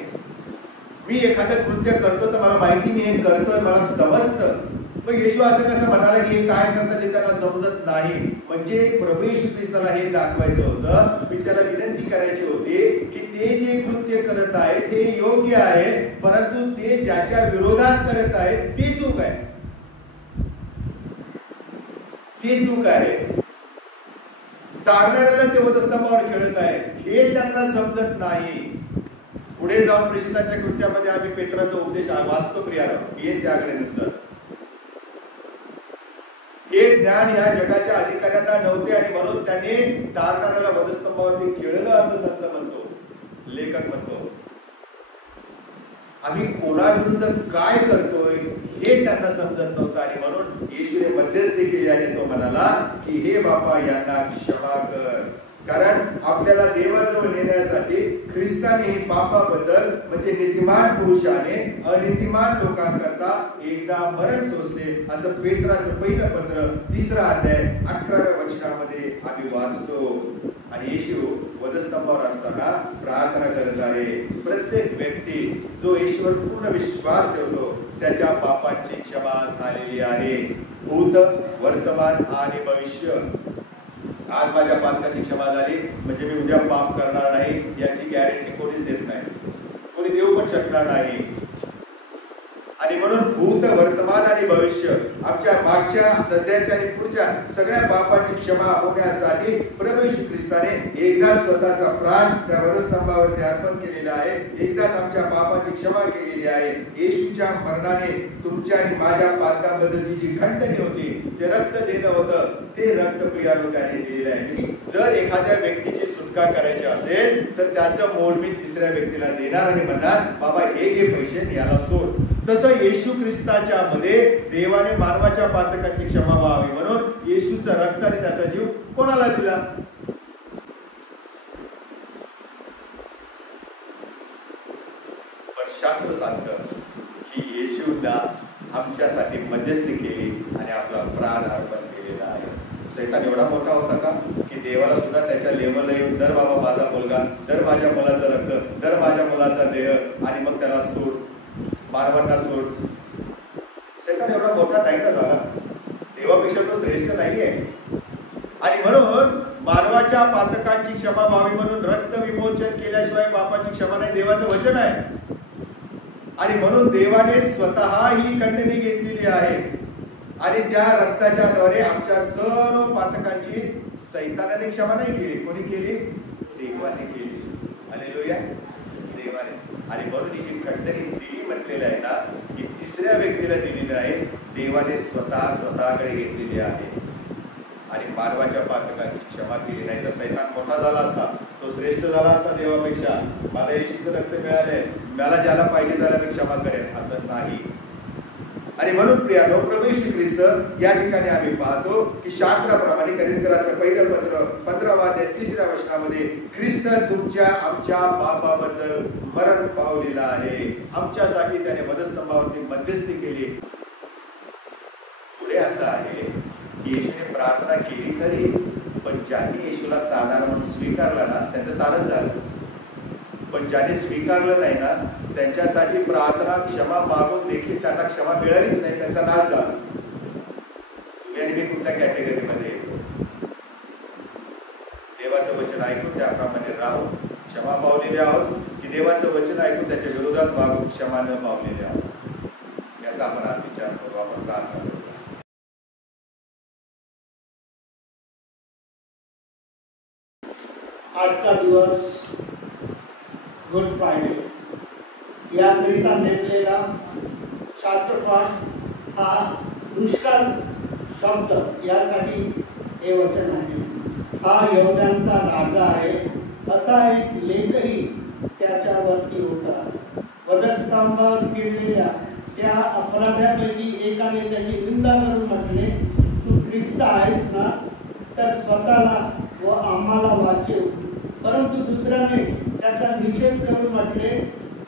मी एखादं कृत्य करतो तर मला माहिती, मी हे करतोय, मला समजतं. पण येशू असं कसं म्हणाला की हे काय करतात हे त्यांना समजत नाही? म्हणजे प्रभू येशू ख्रिस्ताला हे दाखवायचं होतं, मी त्याला विनंती करायची होती की ते जे कृत्य करत आहे ते योग्य आहे, परंतु ते ज्याच्या विरोधात करत आहे ते चूक आहे, ते चूक आहे. तारणाऱ्याला ते वधस्तंभावर खेळत आहे हे त्यांना समजत नाही. पुढे जाऊन प्रेषितांच्या कृत्यामध्ये आम्ही पेत्राचा उपदेश वाचतो प्रियाला, येईल त्याकडे नंतर. हे ज्ञान या जगाच्या अधिकाऱ्यांना नव्हते आणि म्हणून त्यांनी दाताराला वधस्तंभावरती खेळलं असं संत म्हणतो, लेखक म्हणतो. आम्ही कोणाविरुद्ध काय करतोय हे त्यांना समजत नव्हतं आणि म्हणून येशूने मध्यस्थी केली आणि तो म्हणाला की हे बापा यांना क्षमा कर, कारण आपल्याला देवाजवळ नेण्यासाठी ख्रिस्ताने पापाबद्दल म्हणजे नीतिमान पुरुषाने अनीतिमान लोकांकरता एकदा मरण सोसले असं पेत्राचं पहिलं पत्र 3रा अध्याय 18व्या वचनामध्ये आम्ही वाचतो. आणि येशू वधस्तंभावर असताना प्रार्थना करत आहे. प्रत्येक व्यक्ती जो येशूवर पूर्ण विश्वास ठेवतो त्याच्या पापांची क्षमा झालेली आहे, भूत, वर्तमान आणि भविष्य. आज माझ्या पापांची क्षमा झाली म्हणजे मी उद्या पाप करणार नाही याची गॅरंटी कोणीच देत नाही, कोणी देऊ पण शकणार नाही. आणि म्हणून भूत, वर्तमान आणि भविष्य आमच्या मागच्या, सध्याच्या आणि पुढच्या सगळ्या पापांची क्षमा होण्यासाठी प्रभू येशू ख्रिस्ताने एकदाच स्वतःचा प्राण त्या वधस्तंभावरती अर्पण केलेला आहे. एकदाच आमच्या पापाची क्षमा केलेली आहे. येशूच्या मरणाने तुमच्या आणि माझ्या पापांबद्दलची जी खंडणी होती, जे रक्त देणं होतं, ते रक्त प्रियानो त्याने दिलेलं आहे. जर एखाद्या व्यक्तीची सुटका करायची असेल तर त्याचं मोल मी तिसऱ्या व्यक्तीला देणार आणि म्हणणार बाबा हे घे पैसे, याला सोड. तसं येशू ख्रिस्ताच्या मध्ये देवाने मानवाच्या पातकांची क्षमा व्हावी म्हणून येशूचा रक्त आणि त्याचा जीव कोणाला दिला? पण शास्त्र सांगतं की येशूला आमच्यासाठी मध्यस्थी केली आणि आपला प्राण अर्पण केलेला आहे. सैतान एवढा मोठा होता का की देवाला सुद्धा त्याच्या लेवलला येऊन दर बाबा माझा मुलगा, दर माझ्या मुलाचं रक्त, दर माझ्या मुलाचा देह आणि मग त्याला सोड, मानवांना सोड. सैतान एवढा मोठा नाही का झाला? देवापेक्षा तो श्रेष्ठ नाहीये. आणि म्हणून मानवाच्या पातकांची क्षमा व्हावी म्हणून रक्त विमोचन केल्याशिवाय पापाची क्षमा नाही, देवाचं वचन आहे. आणि म्हणून देवाने स्वतः ही खंडणी घेतलेली आहे आणि त्या रक्ताच्या द्वारे आमच्या सर्व पातकांची सैतानाने क्षमा नाही केली. कोणी केली? देवाने केली. हालेलुया, देवाने. आणि म्हणून ही जी खंडणी दिली म्हटलेली आहे ना, ही तिसऱ्या व्यक्तीला दिलेली आहे, देवाने स्वतःकडे घेतलेली आहे आणि मानवाच्या पातकांची क्षमा केली. नाही तर सैतान मोठा झाला असता, तो श्रेष्ठ झाला असता देवापेक्षा. मला येशूचं रक्त मिळाले, मला ज्याला पाहिजे त्याला मी क्षमा करेन, असं नाही. आणि म्हणून प्रियानो, प्रभू येशू ख्रिस्त या ठिकाणी आम्ही पाहतो की शास्त्राप्रमाणे करिंथकरांचं पहिलं पत्र 15वा अध्याय 3ऱ्या वचनामध्ये ख्रिस्त तुमच्या आमच्या पापाबद्दल मरण पावलेला आहे, आमच्यासाठी त्याने वधस्तंभावरती मध्यस्थी केली. पुढे असं आहे की येशूने प्रार्थना केली तरी, पण ज्यांनी येशूला तारणार म्हणून स्वीकारला ना त्याचं तारण झालं, पण ज्याने स्वीकारलं नाही ना त्यांच्यासाठी प्रार्थना क्षमा मागून देखील त्यांना क्षमा मिळालीच नाही, त्यांचा नाश झाला. तुम्ही आणि मी कुठल्या कॅटेगरीमध्ये? देवाचं वचन ऐकून त्याप्रमाणे राहून क्षमा पावलेले आहोत की देवाचं वचन ऐकून त्याच्या विरोधात वागून क्षमा न पावलेले आहोत? याचा आपण आज विचार करू. आपण प्रार्थना करू. आजचा दिवस गुड फ्रायडे, याकरिता नेमलेला शास्त्रपाठ हा दुष्काळ शब्द यासाठी हे वचन आहे. हा यहूद्यांचा राजा आहे असा एक लेखही त्याच्यावरती होता. वधस्तंभावर केलेल्या त्या अपराध्यापैकी एकाने त्याची निंदा करून म्हटले, तू ख्रिस्त आहेस ना, तर स्वतःला व आम्हाला वाचव. परंतु दुसऱ्याने त्याचा निषेध करून म्हटले,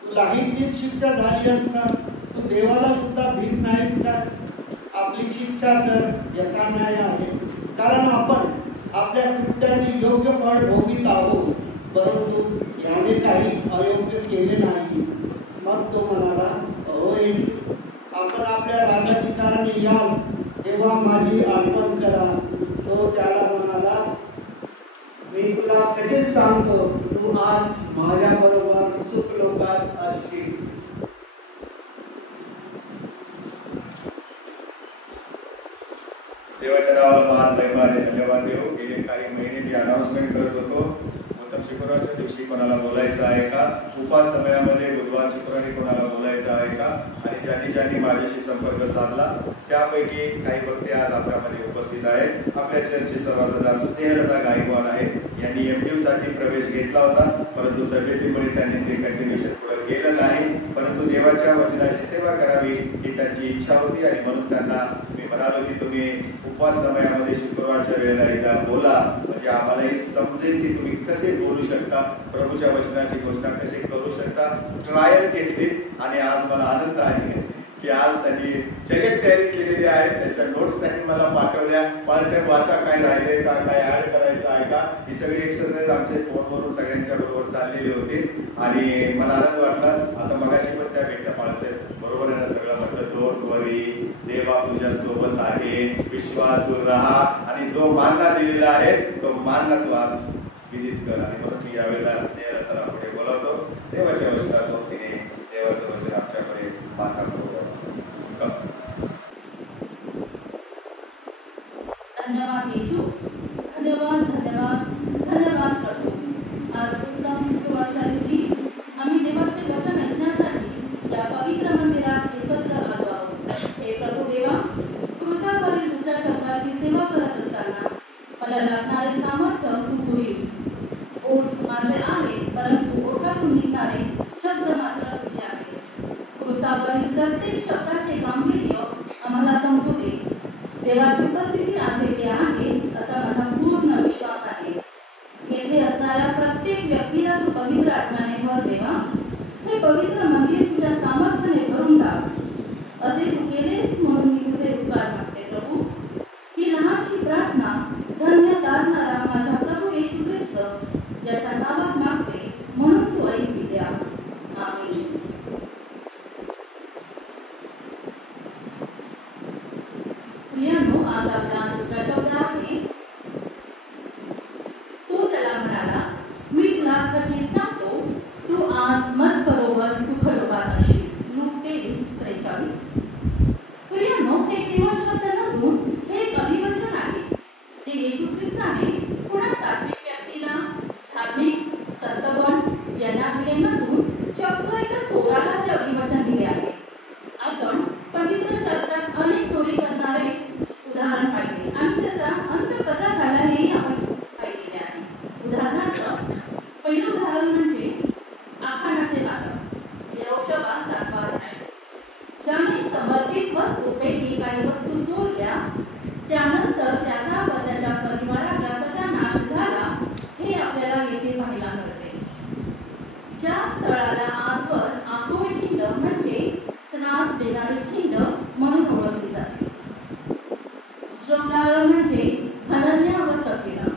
तुलाही तीच शिक्षा झाली असता, तू देवाला सुद्धा भीत नाहीस का? आपली शिक्षा तर यथान्याय आहे, कारण आपण आपल्या कृत्याचे योग्य फळ भोगीत आहोत, परंतु याने काही अयोग्य केले नाही. मग तो म्हणाला, होय, आपण आपल्या राजाधिकाराने याल तेव्हा माझी अर्पण करा. तो त्याला म्हणाला, मी तुला कधीच सांगतो, तू आज माझ्या बरोबर सुख लोकात असशील. देवाच्या नावाला मान महिमा आणि धन्यवाद देऊ. गेले काही महिने मी अनाउन्समेंट करत होतो. उत्तम शुक्रवारच्या दिवशी कोणाला बोलायचं आहे का? उपास समयामध्ये बुधवार शुक्रवारी कोणाला बोलायचं आहे का? आणि ज्यांनी माझ्याशी संपर्क साधला त्यापैकी काही भक्ती आज आपल्यामध्ये उपस्थित आहेत. आपल्या चर्चचे सभासद स्नेहलता गायकवाड आहेत. यांनी MDU साठी प्रवेश घेतला होता, परंतु तब्येतीमुळे त्यांनी ते कंटिन्यूशन पुढे केलं नाही. परंतु देवाच्या वचनाची सेवा करावी ही त्यांची इच्छा होती आणि म्हणून त्यांना मी म्हणालो की तुम्ही उपवास समयामध्ये शुक्रवारच्या वेळेला एकदा बोला, म्हणजे आम्हालाही समजेल की तुम्ही कसे बोलू शकता, प्रभूच्या वचनाची घोषणा कसे करू शकता. ट्रायल घेतली आणि आज मला आनंद आहे की आज त्यांनी जगत तयारी केलेली आहे. त्याच्या नोट्स त्यांनी मला पाठवल्या. बाळासाहेब वाचा, काय राहिले का, काय ऍड करायचं आहे का, ही सगळी एक्सरसाइज आमच्या फोनवरून सगळ्यांच्या बरोबर चाललेली होती आणि मला आनंद वाटला. आता मगाशी पण त्या भेटल्या बाळासाहेब बरोबर आहे ना, सगळं म्हटलं डोंट वरी, देवा तुझ्या सोबत आहे, विश्वासू राहा आणि जो मानना दिलेला आहे तो मानना तू आज विदित कर. आणि म्हणून मी यावेळेला स्नेहलताला पुढे बोलावतो. देवाच्या वचनातून तिने देवाचं वचन आमच्याकडे मानना करू. धन्यवाद येशू, धन्यवाद धन्यवाद धन्यवाद प्रभू. आज उत्तम शुक्रवारच्या दिवशी आम्ही देवाचे वचन ऐकण्यासाठी या पवित्र मंदिरात एकत्र आलो आहोत. हे प्रभू देवा, क्रूसावरील दुसऱ्या शब्दाची सेवा करत असताना मला लागणारे सामर्थ्य तू होईल. ओठ माझे आहे, परंतु ओठातून निघणारे शब्द मात्र तुझे आहेत. क्रूसावरील प्रत्येक शब्दाचे गांभीर्य आम्हाला समजू दे. देवाची उपस्थिती आज येथे आहे असा माझा पूर्ण विश्वास आहे. येथे असणाऱ्या प्रत्येक व्यक्तीला तू पवित्र आत्म्याने भर देवा. हे पवित्र मंदिर तुझ्या सामर्थ्याने भरून टाक असे तू केलेस म्हणून मी तुझे उपकार मागते प्रभू. ही लहानशी प्रार्थना धन्य तारणारा माझा प्रभू येशू ख्रिस्त ज्याच्या नावात मागते म्हणून तू ऐक द्या. आमीन. प्रियांनो, आज आपला दुसरा शब्द आहे तो त्याला म्हणाला, मी तुला खचित सांगतो तू आज मज बरोबर सुखलोकात असशील. लूक 23:43. प्रियांनो, हे केवळ शब्द नसून हे एक अभिवचन आहे जे येशू ख्रिस्ताने कुणा सात्विक व्यक्तीला, धार्मिक संतगण यांना दिले नसून चक्क एका चोराला ते अभिवचन दिले आहे. आपण पवित्र शास्त्रात अनेक चोरी करणारे उदाहरण पाहिले आणि त्याचा अंत कसा झाला हेही आपण पाहिलेले आहे. उदाहरणार्थ, पहिलं उदाहरण म्हणजे आखाणाचे नाटक, यहोशुआ 7 अध्याय, ज्याने समर्पित वस्तूपैकी काही वस्तू चोरल्या, त्यानंतर त्याचा व त्याच्या परिवाराचा कसा नाश झाला हे आपल्याला येथे पाहायला मिळते. ज्या स्थळाला आजवर आखोय खिंड म्हणजे त्रास देणारी खिंड म्हणून ओळखली जाते. दुसरं म्हणजे हनन्या व सफीरा.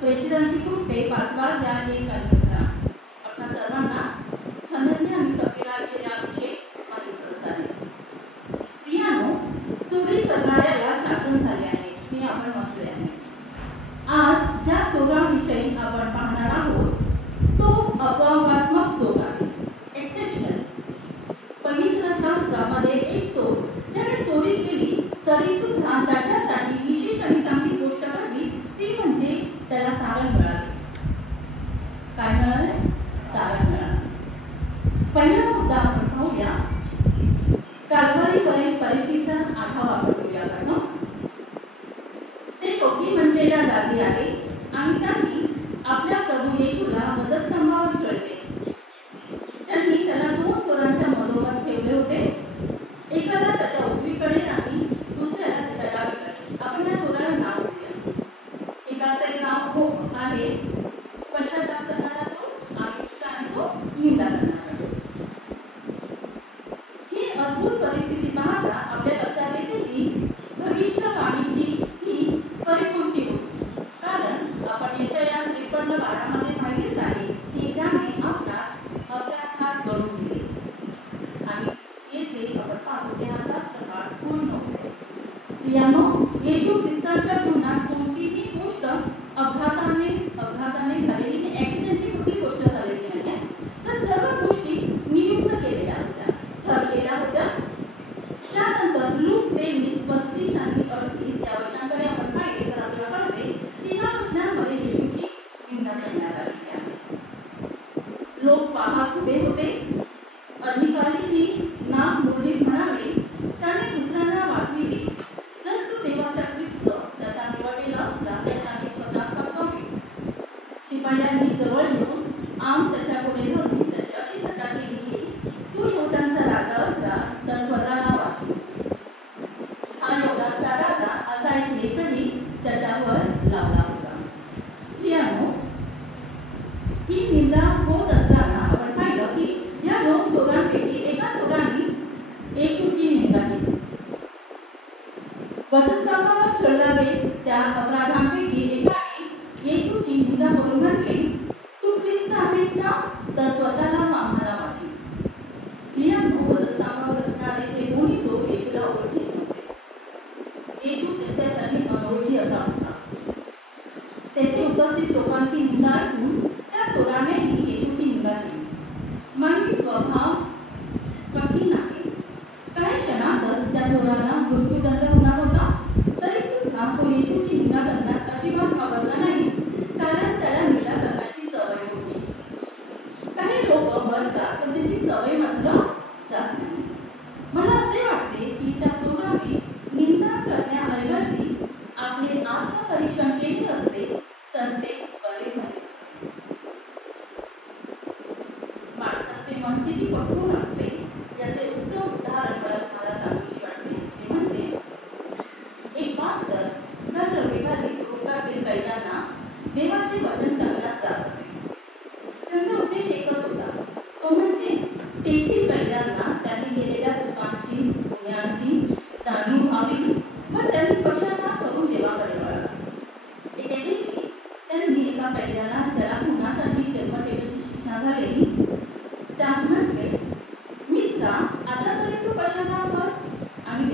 प्रेषितांची कृत्ये 5:1 आपल्या सर्वांना हनन्या आणि सफीरा याविषयी माहिती झाली. प्रियांनो, चोरी करणाऱ्याला शासन झाले आहे हे आपण वाचले आहे. आज ज्या चोराविषयी आपण पाहणार आहोत तो अपवादात्मक चोर आहे. एक्सेप्शन. पवित्र शास्त्रामध्ये एक चोर ज्याने चोरी केली तरी सुद्धा त्याच्यासाठी विशेष आणि चांगली गोष्ट घडली, ती म्हणजे त्याला तारण मिळाले. काय मिळाले? तारण मिळाले. पहिला मुद्दा आपण पाहूया. काल्वरीवरील परिस्थितीचा आढावा आपण घेऊया. ते टोकी म्हणजेल्या जागी आले आणि त्यांनी आपल्या प्रभू येशूला वधस्तंभावर चढले. त्यांनी त्याला 2 चोरांच्या मधोमध ठेवले होते. एकाला त्याच्या उजवीकडे आणि दुसऱ्याला त्याच्या डावीकडे. आपण या चोराला नाव देऊया. एकाचे नाव हो आहे पश्चाताप करणारा चोर आणि दुसरा आहे तो निंदा करणारा चोर. ही अद्भुत परिस्थिती पाहता आपल्या लक्षात येते की भविष्यवाणीची ही परिपूर्ती होती. कारण आपण यशाया त्या अपराधांपैकी एकाने येशूची निंदा करून म्हटले, तू ख्रिस्त आहेस ना, तर स्वतःला आम्हाला वाचव. प्रियांनो, वधस्तंभावर असणारे हे दोन्ही लोक येशूला ओळखले नव्हते. येशू त्यांच्यासाठी अनोळखी असा होता. तेथे उपस्थित लोकांची निंदा ऐकून त्या चोरानेही येशूची निंदा केली. मानवी स्वभाव कठीण आहे. काही क्षणातच त्या चोराला मृत्यूदंड होणार होता, तरी सुद्धा तो येशूची निंदा करण्यास अजिबात घाबरला नाही, कारण त्याला निंदा करण्याची सवय होती. काही लोक मरतात पण त्याची सवय मात्र जात नाही. मला असे वाटते की त्या चोराने निंदा करण्याऐवजी आपले आत्मपरीक्षण केले असते तर ते बरे झाले असते. माणसाचे मन किती कठोर असते याचे उत्तम उदाहरण मला सांगूशी वाटते. ते म्हणजे एक मास्टर दर रविवारी तुरुंगातील कैद्यांना देवाचे वचन सांगण्यास जात असे. त्यांचा उद्देश एकच होता, तो म्हणजे तेथील कैद्यांना त्यांनी केलेल्या चुकांची, गुन्ह्यांची जाणीव व्हावी व त्यांनी पश्चाताप करून देवाकडे वळावे. एके दिवशी त्यांनी एका कैद्याला ज्याला खुनासाठी जन्मठेपेची शिक्षा झालेली त्यास म्हटले, मित्रा, आता तरी तू पश्चाताप कर आणि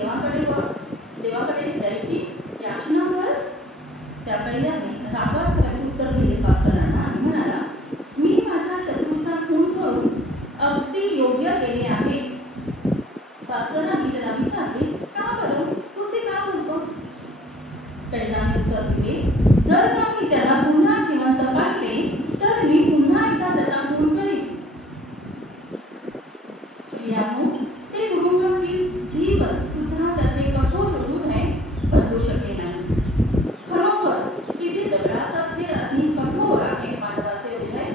देवाकडे जायची याचना कर. त्या कैद्याने रागात उत्तर दिले पास्टरांना आणि म्हणाला, मी माझ्या शत्रूचा खून करून अगदी योग्य केले आहे. पास्टरांनी त्याला विचारले, का बरं, तुझे का बोलतोस? कैद्याने उत्तर दिले, जर का मी त्याला पुन्हा जिवंत काढले तर मी पुन्हा एकदा त्याचा खून करीन. प्रियांनो, ते तुरुंगातील जीवन सुद्धा त्याचे कठोर हृदय बदलू शके नाही. खरोखर किती दगडासारखे आणि कठोर आहे मानवाचे हृदय.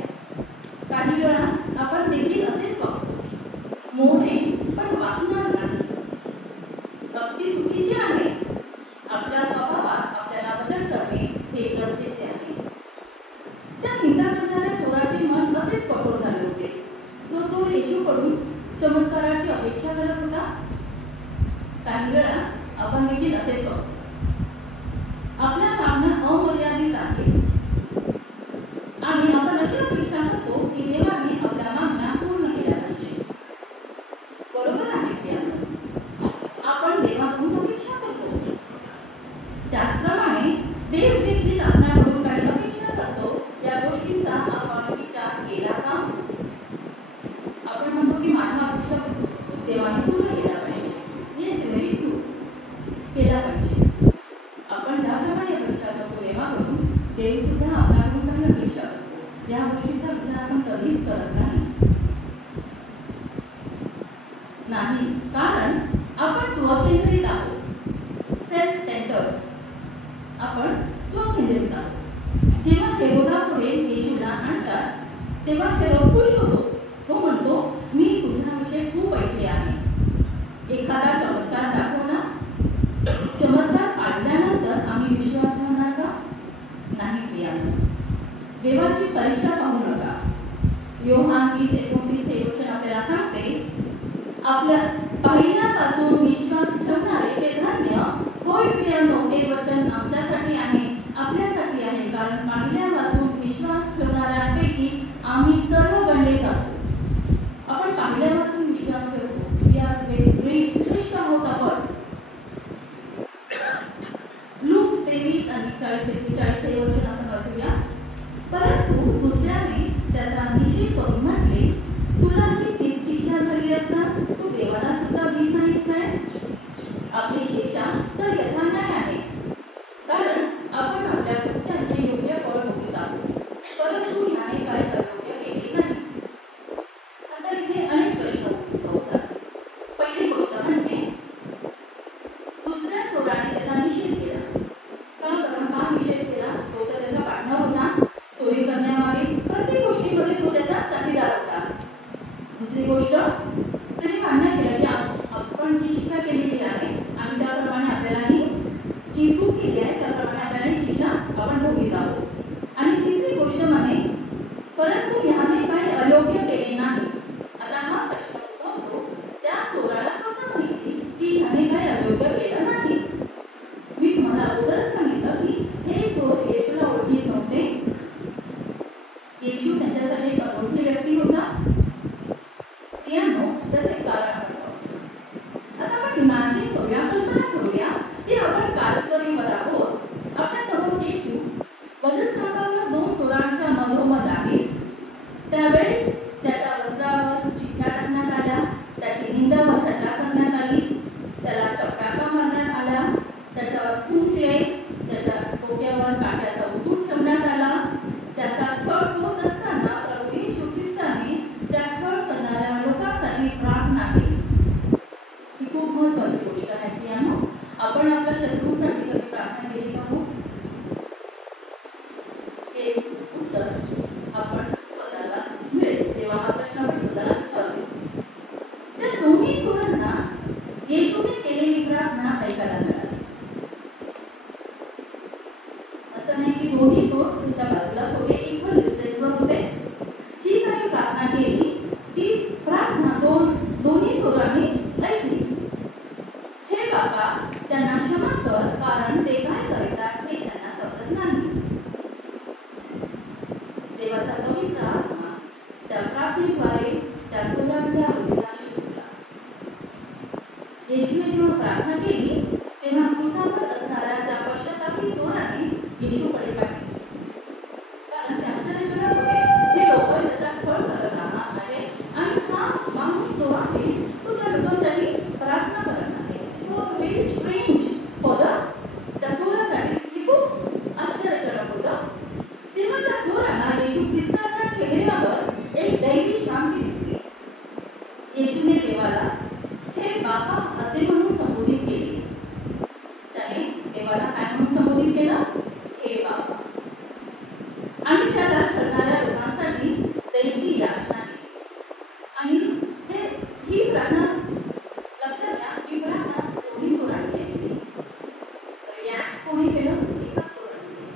काही वेळा आपण देखील असेच वागतो, मोठे पण वागणार नाही. अगदी चुकीचे आहे. आपल्या स्वभावात आपल्याला बदल करणे हे गरजेचे आहे. त्या निंदा करणाऱ्या चोराचे मन असेच कठोर झाले होते. तो चोर येशूकडून चमत्काराची अपेक्षा करत होता. काही वेळा आपण देखील असेच वागतो. आपल्या मागण्या अमर्यादित आहे आणि आपण अशी अपेक्षा करतो की देवाने आपल्या मागण्या पूर्ण केल्या पाहिजे. बरोबर आहे प्रियांनो, आपण देवाकडून अपेक्षा करतो. त्याचप्रमाणे देव देखील आपल्याकडून काही अपेक्षा करतो. या गोष्टीचा आपण विचार केला का? आपण म्हणतो की माझ्या अपेक्षा देवाने पूर्ण केल्या पाहिजे. येस, व्हेरी ट्रू, केला पाहिजे. आपण ज्याप्रमाणे अपेक्षा करतो देवाकडून, देव सुद्धा आपल्याकडून काही अपेक्षा करतो. या गोष्टीचा विचार आपण कधीच करत नाही, कारण आपण स्वकेंद्रित आहोत, सेल्फ सेंटर्ड. आपण स्वकेंद्रित आहोत. जेव्हा हेरोदापुढे येशूला आणतात तेव्हा हेरोद खुश होतो. तो म्हणतो, मी तुझ्याविषयी खूप ऐकले आहे. एखादा चमत्कार दाखव ना. चमत्कार पाडल्यानंतर आम्ही विश्वास ठेवणार का? नाही प्रियांनो, देवाची परीक्षा पाहू नका. योहान 20:29 हे वचन आपल्याला सांगते, आपल्या पाहिल्यापासून विश्वास ठेवणारे ते धन्य. होय प्रियांनो, हे वचन आमच्यासाठी आहे, आपल्यासाठी आहे, कारण पाहिल्यापासून विश्वास ठेवणाऱ्यांपैकी आम्ही सर्व गणले जातो. आपण पाहिल्यापासून विश्वास ठेवतो. वी आर व्हेरी श्रेष्ठ आहोत आपण. लूक 23:40 हे वचन आपण वाचूया. परंतु दुसऱ्याने त्याचा निषेध करून म्हटले, तुला ही तीच शिक्षा झाली असता तू देवाला सुद्धा भीत नाहीस काय? आपली शिक्षा तर यथान्याय आहे, कारण आपण आपल्या कृत्यांचे योग्य फळ भोगीत आहोत, परंतु याने काय अयोग्य केले नाही. आता इथे अनेक प्रश्न उद्भवतात. पहिली गोष्ट म्हणजे दुसऱ्या चोराने त्याचा निषेध केला. का निषेध केला? तो तर त्याचा पार्टनर होता. चोरी करण्यामागे प्रत्येक गोष्टीमध्ये तो त्याचा साथीदार असं नाही की दोन्ही चोर त्याच्या बाजूलाच होते, इक्वल डिस्टन्सवर होते. जी काही प्रार्थना केली ती प्रार्थना दोन्ही चोरांनी ऐकली. हे बाबा, त्यांना क्षमा कर, कारण ते काय करतात हे त्यांना समजत नाही. देवाचा पवित्र आत्मा त्या प्रार्थनेद्वारे त्या चोरांच्या हृदयात शिरला. येशूने जेव्हा प्रार्थना केली तेव्हा क्रूसावर असणाऱ्या त्या पश्चातापी चोराने येशूकडे पाहिले. कारण ते आश्चर्यचकित होते, हे लोक त्याचा छळ करत आहे आणि हा माणूस जो आहे तो त्या लोकांसाठी प्रार्थना करत आहे. व्हेरी स्ट्रेंज होतं त्या चोरासाठी. हे खूप आश्चर्यजनक होतं. तेव्हा त्या चोराला येशू ख्रिस्ताच्या चेहऱ्यावर एक दैवी शांती दिसली. येशूने देवाला हे बाबा असे म्हणून संबोधित केले. त्याने देवाला काय म्हणून संबोधित केलं? हे बाबा. आणि त्याला छळणाऱ्या लोकांसाठी त्याची याचना केली. आणि ही प्रार्थना लक्षात घ्या, ही प्रार्थना दोन्ही चोरांनी केली. रिॲक्ट कोणी केलं? एकाच चोरांनी केली.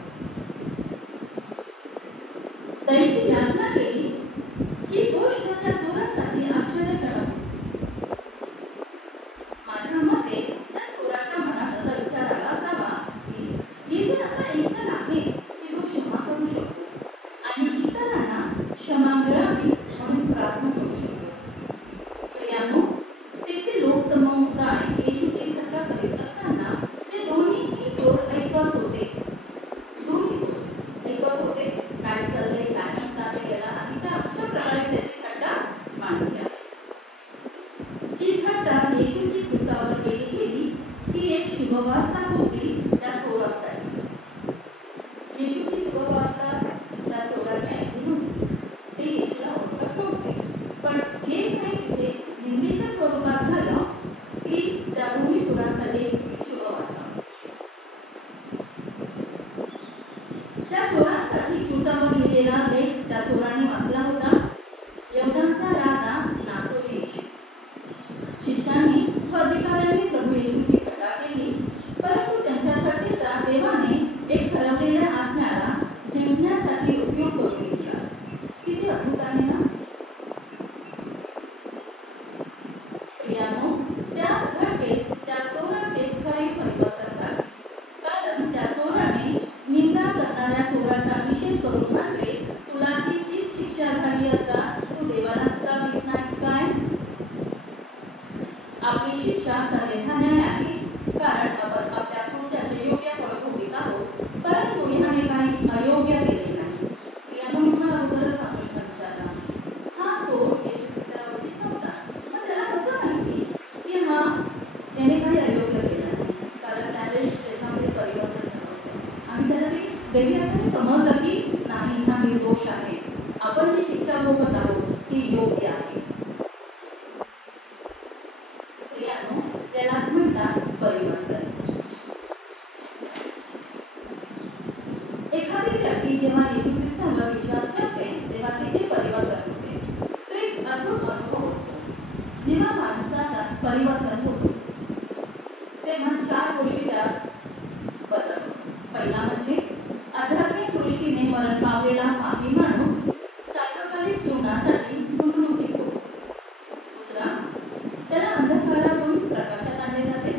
त्याची याचना केली. ही गोष्ट त्या चोरांसाठी आश्चर्यजनक. माझ्या मते त्या चोराच्या मनात असा विचार आला असावा की येथे असा एक जण आहे की जो क्षमा करू शकतो आणि इतरांना क्षमा मिळावी म्हणून प्रार्थना करू शकतो. प्रियांनो, तेथे लोक समुदाय येशूची थट्टा करीत असताना ते दोन्हीही चोर ऐकत होते. दोन्ही चोर ऐकत होते काय चाललंय, काय म्हणतात याला, आणि त्या अशा प्रकारे त्याची थट्टा मांडली आहे. जी थट्टा येशूची क्रूसावर केली गेली ती एक शुभवार्ता होती त्या चोरांसाठी. येशूची शुभवार्ता त्या चोराने ऐकली होती. ते येशूला ओळखत नव्हते, पण जे काही तिथे निंदेच्या स्वरूपात झालं ती त्या दोन्ही चोरांसाठी शुभवार्ता. त्या चोरांसाठी क्रूसावर लिहिलेला लेख त्या चोराने वाचला होता. यहुदांचा राजा नासोरी येशू. शिष्यांनी व अधिकाऱ्यांनी प्रभू येशूची थट्टा केली, परंतु त्यांच्या थट्टेचा देवाने एक ठरवलेल्या आत्म्याला जिंकण्यासाठी उपयोग करून घेतला. किती अद्भुत आहे ना? प्रियांनो, त्याच घटनेत त्या चोराचे खरे परिवर्तन झाले. कारण त्या चोराने निंदा करणाऱ्या चोराचा निषेध करून म्हटले, तुला तीच शिक्षा झाली असता तू देवाला सुद्धा भीत नाहीस काय? आपली शिक्षा तर न्याय आहे, कारण आपण आपल्या कृत्याचे योग्य फळ भोगीत आहोत, परंतु ह्याने काही अयोग्य केले नाही. यामुळे तुम्हाला अगोदरच हा प्रश्न विचारला, हा चोर येशू ख्रिस्तावरती नव्हता, मग त्याला कसं माहिती की याने काही अयोग्य केलं नाही? कारण त्याच्यामध्ये परिवर्तन झालं होतं आणि त्याला ते दैवी अर्थाने समजलं की नाही, हा निर्दोष आहे, आपण जी शिक्षा भोगत आहोत ती योग्य आहे. त्यालाच म्हणतात परिवर्तन. एखादी व्यक्ती जेव्हा येशू ख्रिस्तावर विश्वास ठेवते तेव्हा तिचे परिवर्तन होते. तो एक अद्भुत अनुभव असतो. जेव्हा माणसाचा परिवर्तन होतो तेव्हा 4 गोष्टी त्यात बदलतो. पहिला म्हणजे आध्यात्मिक दृष्टीने मरण पावलेला पापी माणूस सार्वकालिक जीवनासाठी गुंतवणूक होतो. दुसरा, त्याला अंधकारातून प्रकाशात आणले जाते.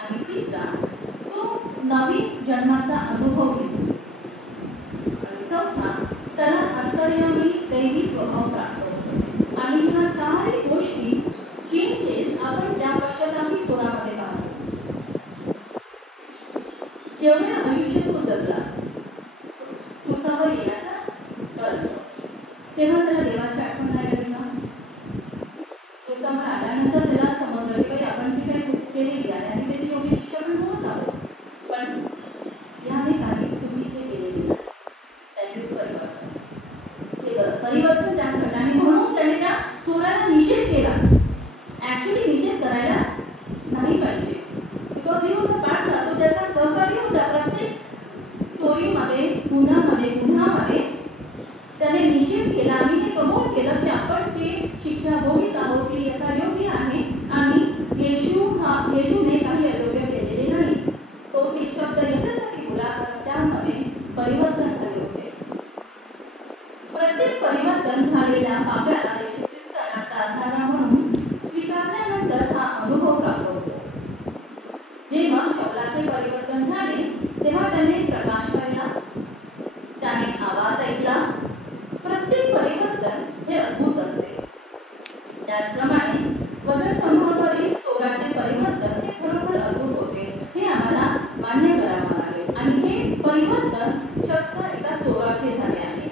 आणि तिसरा, तो नवीन जन्माचा अनुभव घेतो. आणि चौथा, त्याला अंतर्यामी दैवी स्वभाव प्राप्त होतो. आणि ह्या 4 गोष्टी चेंजेस आपण त्या पश्चातापी चोरामध्ये पाहतो. जेवढ्या आयुष्य तो जगला क्रूसावर येण्याचा पर्यंत, तेव्हा त्याला देवाची आठवण नाही आली का? क्रूसावर आल्यानंतर त्याला समजलं की आपण जी काही चूक केलेली आहे आणि त्याची योग्य शिक्षा पण होत आहोत, पण याने काही चुकीचे केलेले नाही. त्यांनीच परिवर्तन त्या घटनाने, म्हणून त्याने त्या चोराला निषेध केला. ऍक्च्युली निषेध करायला नाही पाहिजे, बिकॉज ही होता पार्टनर, तो त्याचा सहकारी होता. प्रत्येक चोरीमध्ये, गुन्ह्यामध्ये त्याने निषेध केला आणि हे कबूल झाले तेव्हा त्याने प्रकाश पाहिला, त्याने आवाज ऐकला. प्रत्येक परिवर्तन हे अद्भुत असते. त्याचप्रमाणे वधस्तंभावरील चोराचे परिवर्तन हे खरोखर अद्भुत होते, हे आम्हाला मान्य करावं लागेल. आणि हे परिवर्तन चक्क एका चोराचे झाले आहे.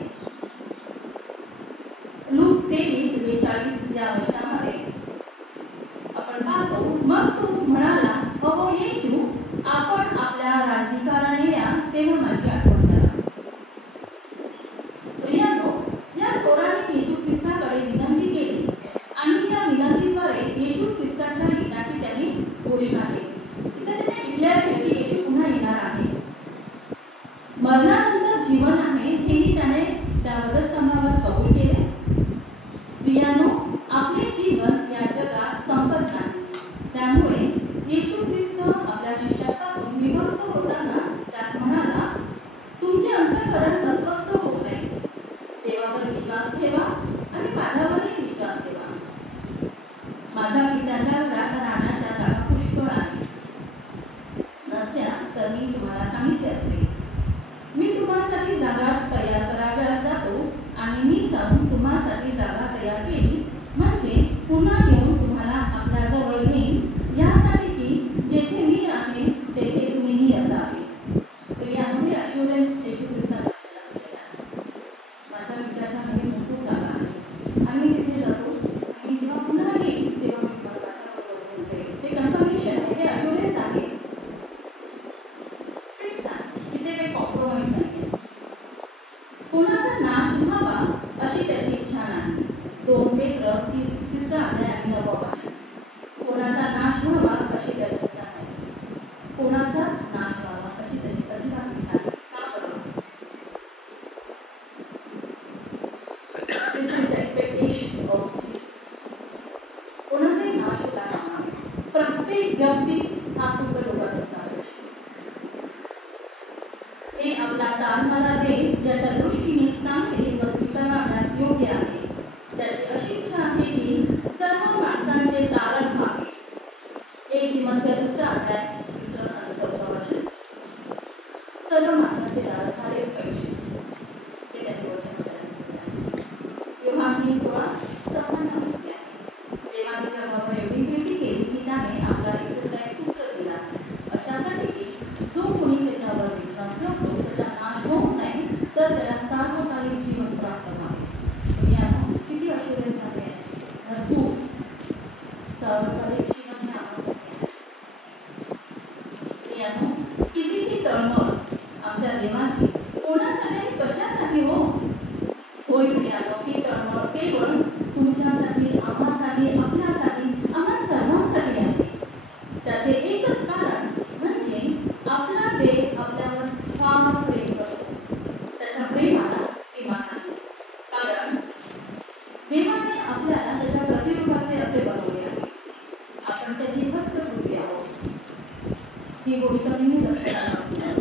लूक 23:42 या वचनामध्ये आपण पाहतो, मग तो म्हणाला, अहो येशू, आपण आपल्या राज्याधिकाराने या, तेव्हा माझी आठवण करा. प्रियांनो, या चोराने येशू ख्रिस्ताकडे विनंती केली आणि या विनंतीद्वारे येशू ख्रिस्ताच्या येण्याची त्यांनी घोषणा केली. इथे त्याने डिक्लेअर केले की येशू पुन्हा येणार आहे, मरणानंतर जीवन आहे, हेही त्याने त्या वधस्तंभावर कबूल केले. प्रियांनो, आपले जीवन या जगात संपत नाही. त्यामुळे येशू ख्रिस्त आपल्या शिष्यापासून विभक्त होताना त्यास म्हणाला, तुमचे अंतःकरण अस्वस्थ होऊ नये, देवावर विश्वास ठेवा आणि माझ्यावरही विश्वास ठेवा. माझ्या पित्याच्या घरात राहण्याच्या जागा पुष्कळ आहे. नसत्या तर मी तुम्हाला सांगितले असते. मी तुम्हासाठी जागा तयार कराव्यास जातो आणि मी जाऊन तुम्हासाठी जागा तयार केली, म्हणजे पुन्हा येऊन तुम्हाला आपल्या जवळ येईन, यासाठी की जेथे मी आहे तेथे तुम्हीही असावे. प्रियांनो, हे अश्युरन्स येशू ख्रिस्ताने आपल्याला दिलेले आहे. माझ्या पित्याच्या घरी मोठी जागा आहे आणि मी तिथे जातो आणि जेव्हा पुन्हा येईल तेव्हा मी तुम्हाला माझ्याबरोबर घेऊन जाईल. ते कन्फर्मेशन आहे, हे अश्युरन्स आहे, फिक्स आहे, तिथे काही कॉम्प्रोमाइज नाही. कोणाचा नाश व्हावा अशी त्याची इच्छा नाही. 2 पेत्र 3 अध्याय आणि 9 वचन. कोणाचा नाश व्हावा अशी त्याची इच्छा नाही. कोणाचाच नाश व्हावा अशी त्याची अजिबात इच्छा नाही. का बरं? This is the expectation of Jesus. कोणाचाही नाश होता कामा नये. प्रत्येक व्यक्ती हा सुखलोकात असणार. हे आपला तारणारा देव ज्याच्या दृष्टीने चांगले व स्वीकारण्यास योग्य आहे, त्याची अशी इच्छा आहे की सर्व माणसांचे तारण व्हावे. 1 तिमोथेय 2 अध्याय 3 आणि 4 वचन. सर्व माणसांचे तारण झालेच पाहिजे, हे त्यांनी वचन आहे. योहान 3:16 आहे. देवाने जगावर एवढी प्रीती केली की त्याने आपला एकटाच पुत्र दिला, अशासाठी की जो कोणी त्याच्यावर विश्वास ठेवतो त्याचा नाश होऊ नये, तर त्याला सार्वकालिक जीवन प्राप्त व्हावे. यानं किती अश्युरन्स आहे, अद्भुत सार्वकालिक जीवन हे आम्हासाठी आहे. यानं कितीही तळमळ आमच्या देवाची कोणासाठी आणि कशासाठी हो? होय यानं ही तळमळ केवळ तुमच्यासाठी, आम्हासाठी, आपल्यासाठी, आम्हा सर्वांसाठी आहे. त्याचे एकच कारण म्हणजे आपला देव आपल्यावर फार प्रेम करतो. त्याच्या प्रेमाला सीमा नाही, कारण देवाने आपल्याला त्याच्या प्रतिरूपाचे असे बनवले आहे. आपण त्याची हस्तकृती आहोत. ही गोष्ट नेहमी लक्षात ठेवा.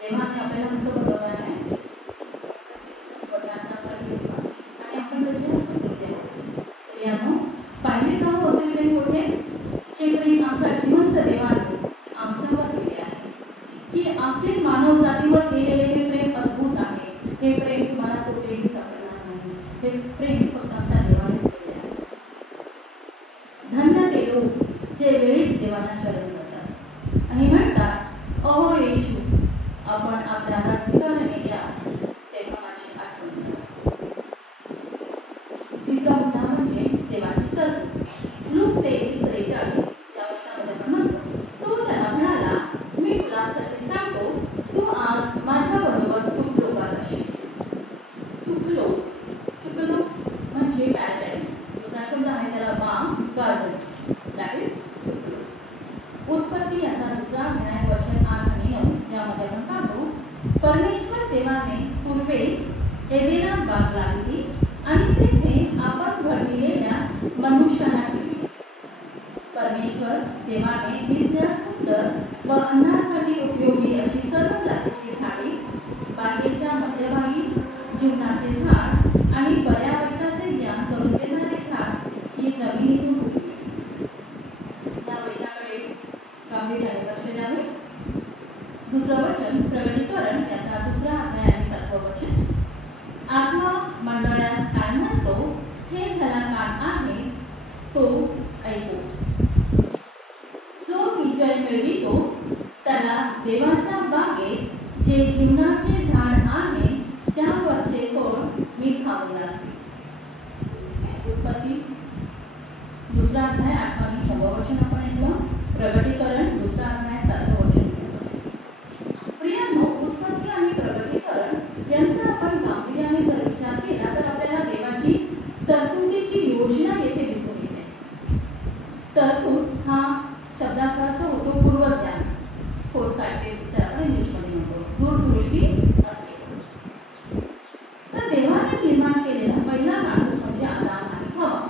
देवाने आपल्याला कसं बनवलं आहे? स्वतःच्या प्रतिरूपाचे, आणि आपण त्याची हस्तकृती आहोत. यानं पाहिले का हो असे काही मोठे चित्रित आमच्या जिवंत देवाने आमच्यावर केले आहे की आपले मानव जातीवर केलेले हे प्रेम अद्भुत आहे. हे प्रेम तुम्हाला कुठेही सापडणार नाही. हे प्रेम फक्त आमच्या देवानेच केले आहे. धन्य ते लोक जे वेळीच देवाला शरण करतात आणि म्हणतात, अहो येशू, आपण आपल्या राज्याधिकाराने या, तेव्हा माझी आठवण करा. 3रा मुद्दा म्हणजे देवाची तरतूद. लूक 23:43 या वचनामध्ये आपण म्हणतो, तो त्याला म्हणाला, मी तुला खरं सांगतो, तू आज माझ्याबरोबर सुखलोकात असशील. सुखलोक, सुखलोक म्हणजे पॅराडाईज. दुसरा शब्द आहे त्याला बाम गार्डन, दॅट इज सुखलोक. उत्पत्ती याचा 2रा अध्याय वचन 8 आणि 9 यामध्ये आपण पाहतो, परमेश्वर देवाने पूर्वेस एदेनात बाग लावली आणि तेथे आपण घडविलेल्या मनुष्याला ठेवले. परमेश्वर देवाने दिसण्यास सुंदर व अन्नासाठी उपयोगी अशी सर्व जातीची झाडे, बागेच्या मध्यभागी जीवनाचे झाड आणि पर्यावरणाचे ज्ञान करून देणारे झाड ही जमिनीतून उगली. या विषयाकडे गांभीर्याने लक्ष द्यावे. दुसरं वचन प्रगटीकरण याचा 2रा अध्याय आणि 7वं वचन. आत्मा मंडळास काय म्हणतो हे ज्याला कान आहे तो ऐको. जो विजय मिळवितो त्याला देवाच्या बागेत जे जीवनाचे झाड आहे त्यावरचे फळ मी खावले असते. उत्पत्ती 2रा अध्याय 8 आणि 9वं वचन आपण ऐकलं. प्रगटीकरण 2रा अध्याय 7वं वचन. प्रियांनो, उत्पत्ती आणि प्रगटीकरण यांचा आपण गांभीर्याने जर विचार केला तर आपल्याला देवाची तरतुदीची योजना येथे दिसून येते. तरतूद हा शब्दाचा अर्थ होतो पूर्वज्ञान, फोरसाइटेड आपण इंग्लिशमध्ये म्हणतो, दूरदृष्टी असते. तर देवाने निर्माण केलेला पहिला माणूस म्हणजे आदाम आणि हवा.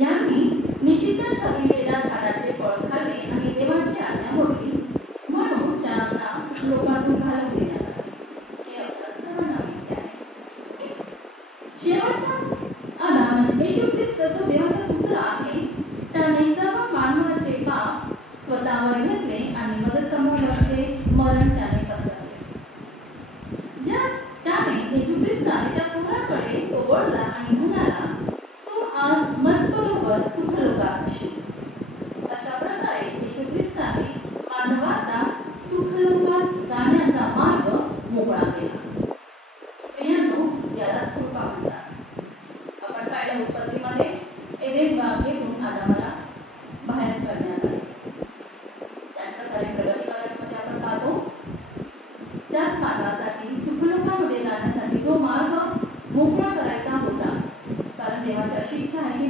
यांनी निषिद्ध ठरलेल्या झाडाचे फळ खाल्ले आणि देवाची आज्ञा मोडली, म्हणून त्यांना लोकातून घालवून देण्यात आले. हे सर्वांना माहिती आहे. शेवटचा आदाम येशू ख्रिस्त जो देवाचा पुत्र आहे, त्याने सर्व मानवाचे पाप स्वतःवर घेतले आणि मदसमोरचे मरण त्याने पत्करले. त्याने येशू ख्रिस्ताने त्या पोराकडे तो वळला आणि म्हणाला, तू आज मजबरोबर सुखलोकात असशील. अशा प्रकारे येशू ख्रिस्ताने मानवाचा सुखलोकात जाण्याचा मार्ग मोकळा केला. प्रियांनो, यालाच कृपा म्हणतात. आपण पाहिलं उत्पत्तीमध्ये एदेन बागेतून आदामाला बाहेर काढण्यात आले. त्याचप्रकारे प्रगटीकरणमध्ये आपण पाहतो त्याच मार्गासाठी सुखलोकामध्ये जाण्यासाठी जो मार्ग मोकळा करायचा होता. कारण देवाची अशी इच्छा आहे की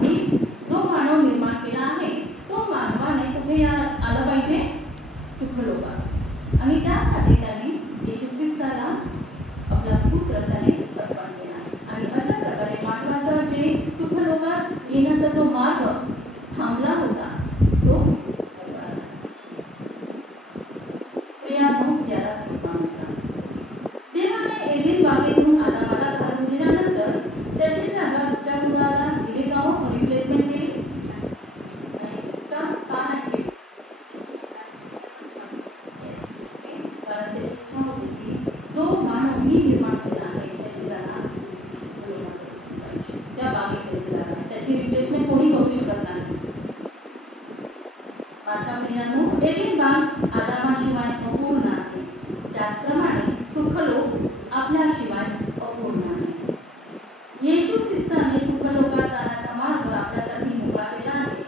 मी जो मानव निर्माण केला आहे तो मानवाने कुठे आला पाहिजे? सुखलोकात. आणि त्यासाठी त्यांनी येशू ख्रिस्ताला आपला पुत्र त्याने अर्पण केला. आणि अशा प्रकारे मानवाचा जे सुखलोकात येण्याचा जो मार्ग थांबला होता तो प्रियांनो, यालाच कृपा म्हणतात. देवाने एदेन बागेतून आदामाला घालून दिल्यानंतर त्याची जागा दुसऱ्या मुलाला दिली का हो? रिप्लेसमेंट केली का नाही केली? कारण त्याची इच्छा होती की जो मानव मी निर्माण केला आहे त्याची जागा त्या बागेत त्याची जागा, त्याची रिप्लेसमेंट कोणी करू शकत नाही. माझ्या प्रियांनो, एदेन बाग आदामाशिवाय अपूर्ण आहे. त्याचप्रमाणे सुखलोक आपल्याशिवाय अपूर्ण आहे. येशू ख्रिस्ताने सुखलोकात जाण्याचा मार्ग आपल्यासाठी मोकळा केला आहे.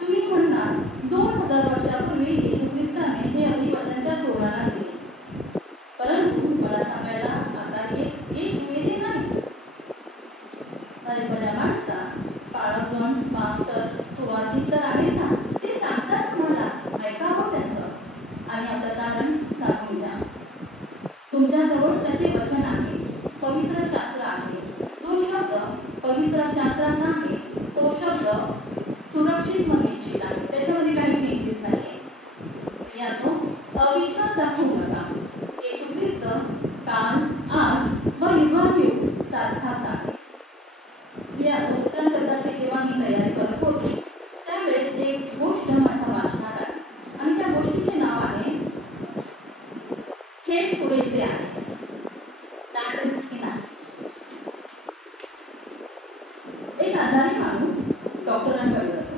तुम्ही म्हणणार 2000 वर्षापूर्वी येशू ख्रिस्ताने हे अभिवचन त्या सोहळ्याला दिले. परंतु मला सांगायला आता येशू येथे नाही. बऱ्या माणसा, पाळकगण, मास्टर्स, सुवार्थिक तर आहेत ना, ते सांगतात तुम्हाला ऐकावं त्यांचं आणि आपलं कारण सांगून द्या. तुमच्याजवळ त्याचे वचन आहे, पवित्र शास्त्र आहे. जो शब्द पवित्र शास्त्रात नाही तो शब्द सुरक्षित व निश्चित आहे. त्याच्यामध्ये काही चेंजेस नाही. यातो अविश्वास दाखवू नका. येशू ख्रिस्त काल, आज व युगायुग सारखाच आहे. यातो दुसऱ्या शब्दाची जेव्हा मी तयारी करत होते त्यावेळेस एक गोष्ट माझ्या वाचनात आली आणि त्या गोष्टीचे नाव आहे हे पुरेसे आहे. एक आजारी माणूस डॉक्टरांकडे जातो.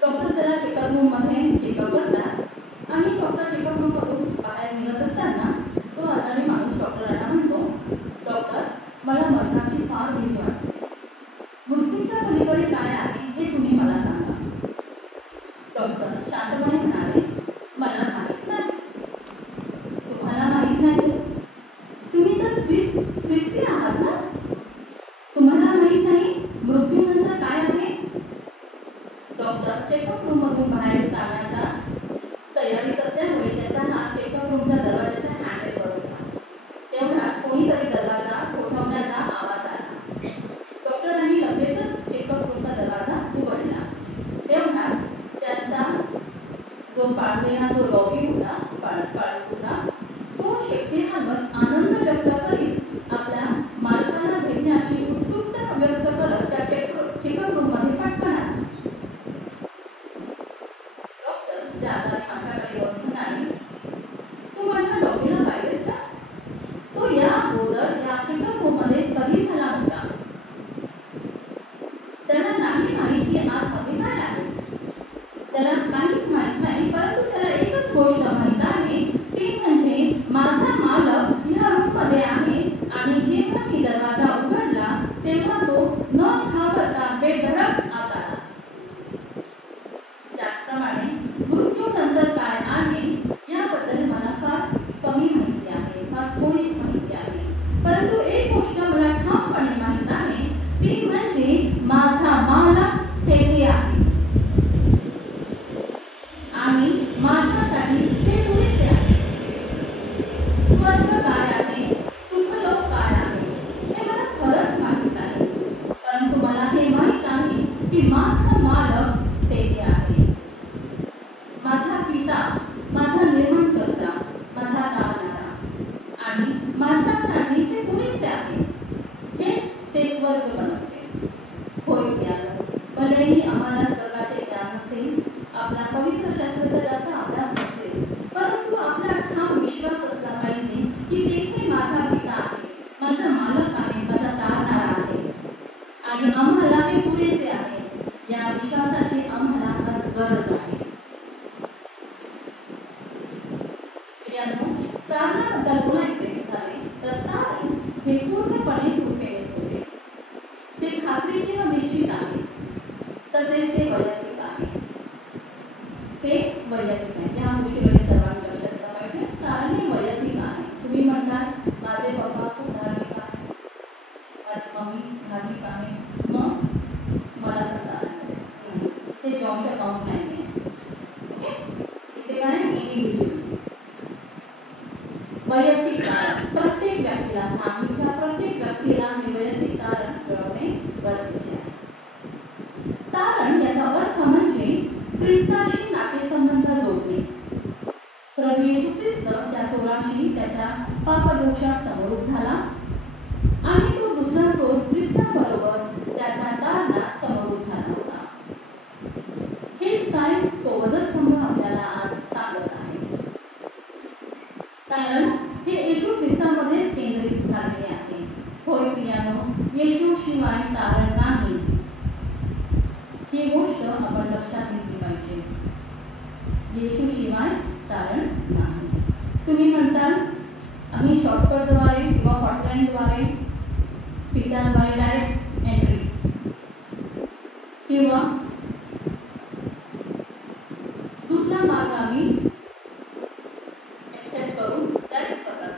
डॉक्टर त्याला चेकअप रूम मध्ये चेकअप करतात आणि डॉक्टर चेकअप रूम मधून बाहेर निघत असताना तो आजारी माणूस डॉक्टरांना म्हणतो, डॉक्टर, मला मरणाची फार भीती वाटते. मृत्यूच्या पलीकडे काय आहे हे तुम्ही मला सांगा. डॉक्टर शांतपणे म्हणाले, मला माहित नाही. तुम्हाला माहित प्रियांनो, तारणाबद्दल बोलायचे झाले तर तारण हे पूर्णपणे तुटलेलेच होते. ते खात्रीचे व निश्चित आहे, तसेच ते वैयक्तिक आहे. ते वैयक्तिक आहे. या गोष्टीकडे सर्वांनी लक्ष दिलं पाहिजे. तारण हे वैयक्तिक आहे. तुम्ही म्हणतात माझे पप्पा खूप धार्मिक आहे, माझी मम्मी धार्मिक आहे, मग मला तर तारण नाही. ते जॉईंट अकाउंट नाही आहे. ओके, इथे काय इंडिव्हिज्युअल वैयक्तिक तारण. प्रत्येक व्यक्तीला, फॅमिलीच्या प्रत्येक व्यक्तीला हे वैयक्तिक तारण मिळवणे गरजेचे आहे. तारण याचा अर्थ म्हणजे ख्रिस्ताशी नातेसंबंध जोडणे. प्रभू येशू ख्रिस्त त्या चोराशी त्याच्या पापदोषात समरूप झाला आणि तो दुसरा चोर ख्रिस्ताबरोबर त्याच्या तारणात समरूप झाला होता. हेच काय तो वधस्तंभ आपल्याला आज सांगत आहे. कारण हे येशू ख्रिस्तामध्येच केंद्रित झालेले आहे. होय प्रियानो, येशू शिवाय तारण नाही, ही गोष्ट आपण लक्षात घेतली पाहिजे. येशू शिवाय तारण नाही. तुम्ही म्हणताल आम्ही शॉर्टकटद्वारे किंवा हॉटलाईनद्वारे पिटाद्वारे डायरेक्ट एंट्री किंवा दुसरा मार्ग आम्ही एक्सेप्ट करून डायरेक्ट स्वतःच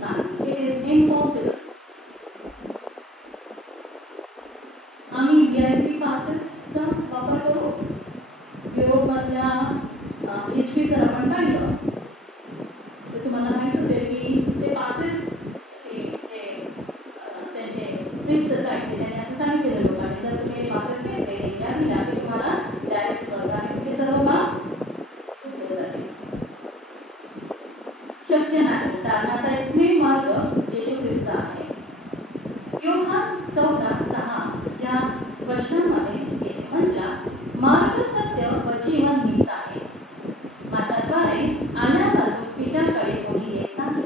नाही. It is impossible. आम्ही VIP पासेसचा वापर करू. युरोपमधल्या हिस्ट्री जर आपण पाहिलं तर तुम्हाला माहित असेल की ते पासेस त्यांचे प्रिस्ट असायचे. त्यांनी असं सांगितलेलं लोकांनी जर तुम्ही पासेस घेतले इंडिया दिला की तुम्हाला डायरेक्ट स्वर्गात तुमचे सर्व पाप धुतले जातील. शक्य नाही. तारणाचा एकमेव मार्ग येशू ख्रिस्त आहे. योहान 14:6 या वचनामध्ये येशू म्हटला, मार्ग, सत्य व जीवन मीच आहे. माझ्याद्वारे आल्या बाजू पित्याकडे कोणी येत नाही.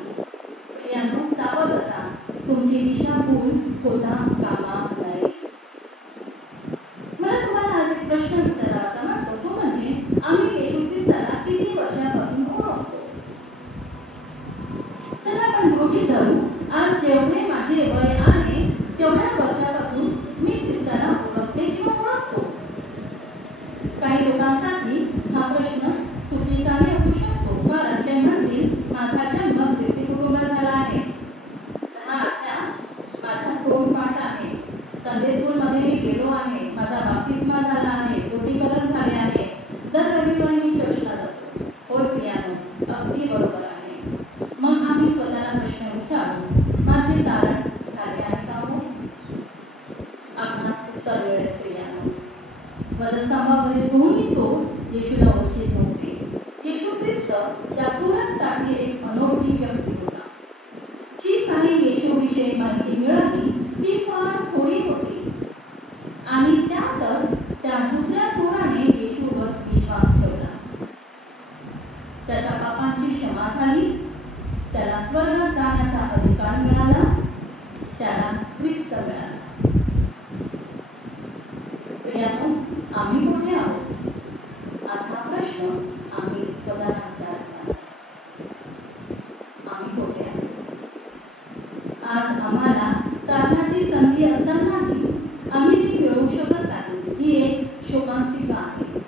प्रियांनो, सावध असा, तुमची दिशाभूल होता कामा नये. मला तुम्हाला आज एक प्रश्न विचारायचा वाटतो. तो म्हणजे आम्ही येशू ख्रिस्ताला किती वर्षापासून ओळखतो? चला आपण गृहीत धरू, आज जेवढे माझे वय आहे तेवढ्या वर्षापासून मी ख्रिस्ताला ओळखते किंवा ओळखतो. काही लोकांसाठी हा प्रश्न चुकीचाही असू शकतो, कारण ते म्हणतील माझा जन्म ख्रिस्ती कुटुंबात झाला आहे, 10 आज्ञा माझा तोंडपाठ आहे, संडे स्कूलमध्ये मी गेलो आहे, माझा बाप्तिस्मा झाला आहे, दोटीकरण झाले आहे, दर रविवारी मी चर्चला जातो. होय प्रियानो, अगदी बरोबर आहे. मग आम्ही स्वतःला प्रश्न विचारू, माझे तारण झाले आहे का? हो, आपणास उत्तर मिळेल. प्रियानो, वधस्तंभावरील दोन्ही चोर येशूला ओळखीत नव्हते. येशू ख्रिस्त त्या चोरांसाठी एक अनोळखी व्यक्ती होता. जी काही येशूविषयी माहिती मिळाली ती फार थोडी होती आणि त्यातच त्या दुसऱ्या चोराने येशूवर विश्वास ठेवला. त्याच्या पापांची क्षमा झाली, त्याला स्वर्गात जाण्याचा अधिकार मिळाला, त्याला ख्रिस्त मिळाला. प्रियानो, आम्ही कुठे आहोत? असा प्रश्न आम्ही स्वतःला विचारायचा. आम्ही कुठे आहोत? आज आम्हाला तारणाची संधी असतानाही आम्ही ती मिळवू शकत नाही, ही एक शोकांतिका आहे.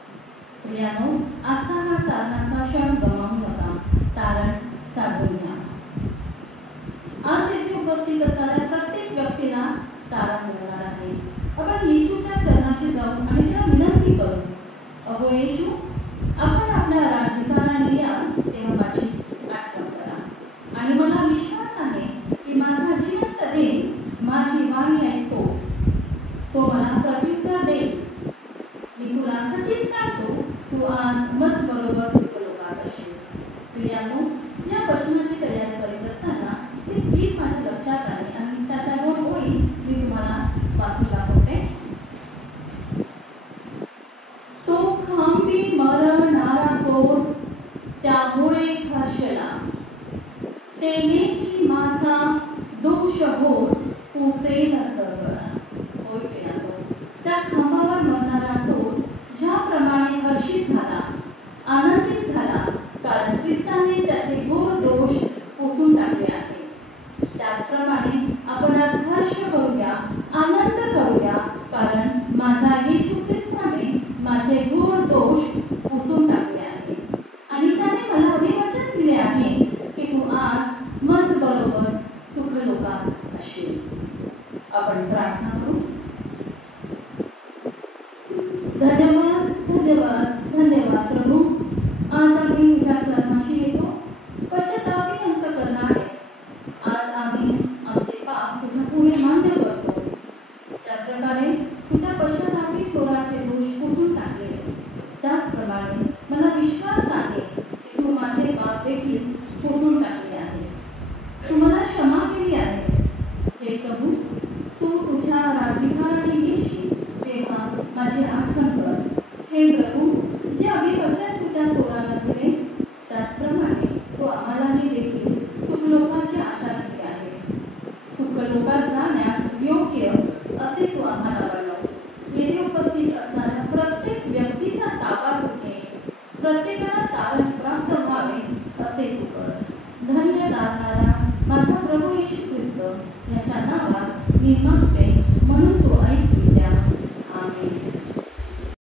प्रियानो, आजचा हा तारणाचा क्षण गमावू नका. तारण साधून घ्या. आज येथे उपस्थित असणाऱ्या प्रत्येक व्यक्तीला तारण मिळणार आहे. आपण येशूच्या चरणाशी जाऊन आणि त्याला विनंती करू, अहो येशू, आपण आपल्या राजधिकाराने याल तेव्हा माझी आठवण करा आणि मला विश्वास आहे की माझा जिवंत देव माझी वाणी ऐकतो, तो मला प्रत्युत्तर देईल. मी तुला खचित सांगतो, तू आज मज बरोबर सुखलोकात असशील. प्रियानो, या वचनाची तयारी करीत असताना एक गीत माझ्या लक्षात आले आणि त्याच्या 2 ओळी मी तुम्हाला वाचून दाखवते. तो खांबी मरणारा चोर त्यामुळे हर्षला, तेनेची माझा दोष होत पुसेल सरगळा. होय प्रियानो, त्या खांबावर मरणारा चोर ज्याप्रमाणे हर्षित झाला, आनंदित झाला, कारण ख्रिस्ताने त्याच्या दिले आहे की तू आज मज बरोबर सुखलोकात असशील. आपण प्रार्थना करू. धन्यवाद धन्यवाद धन्यवाद प्रभू. आज आम्ही तुझ्या चरणाशी येतो पश्चातापी अंत करणारे. आज आम्ही आमचे पाप तुझ्या पुढे मान्य करतो. ज्या प्रकारे तुझ्या पश्चातापी स्वराचे दोष पुसून टाकलेस त्याचप्रमाणे मला विश्वास आहे की तू माझे पाप देखील पुसून टाकले आहेस. तू मला क्षमा केली आहेस. हे प्रभू, तू तुझ्या राजधिकाराने येशील तेव्हा माझी आठवण कर. हे प्रभू, जे अभिवचन तू त्या चोराला दिलेस त्याचप्रमाणे तू आम्हालाही देखील सुखलोकाची आशा दिली आहेस. सुखलोकात जाण्यास योग्य असे तू आम्हाला बनव. येथे उपस्थित असणाऱ्या प्रत्येक व्यक्तीचा ताबा तू घे. प्रत्येकाला तारण प्राप्त व्हावे असे तू कर. धन्य नारणारा माझा प्रभू येशू ख्रिस्त याच्या नावात मी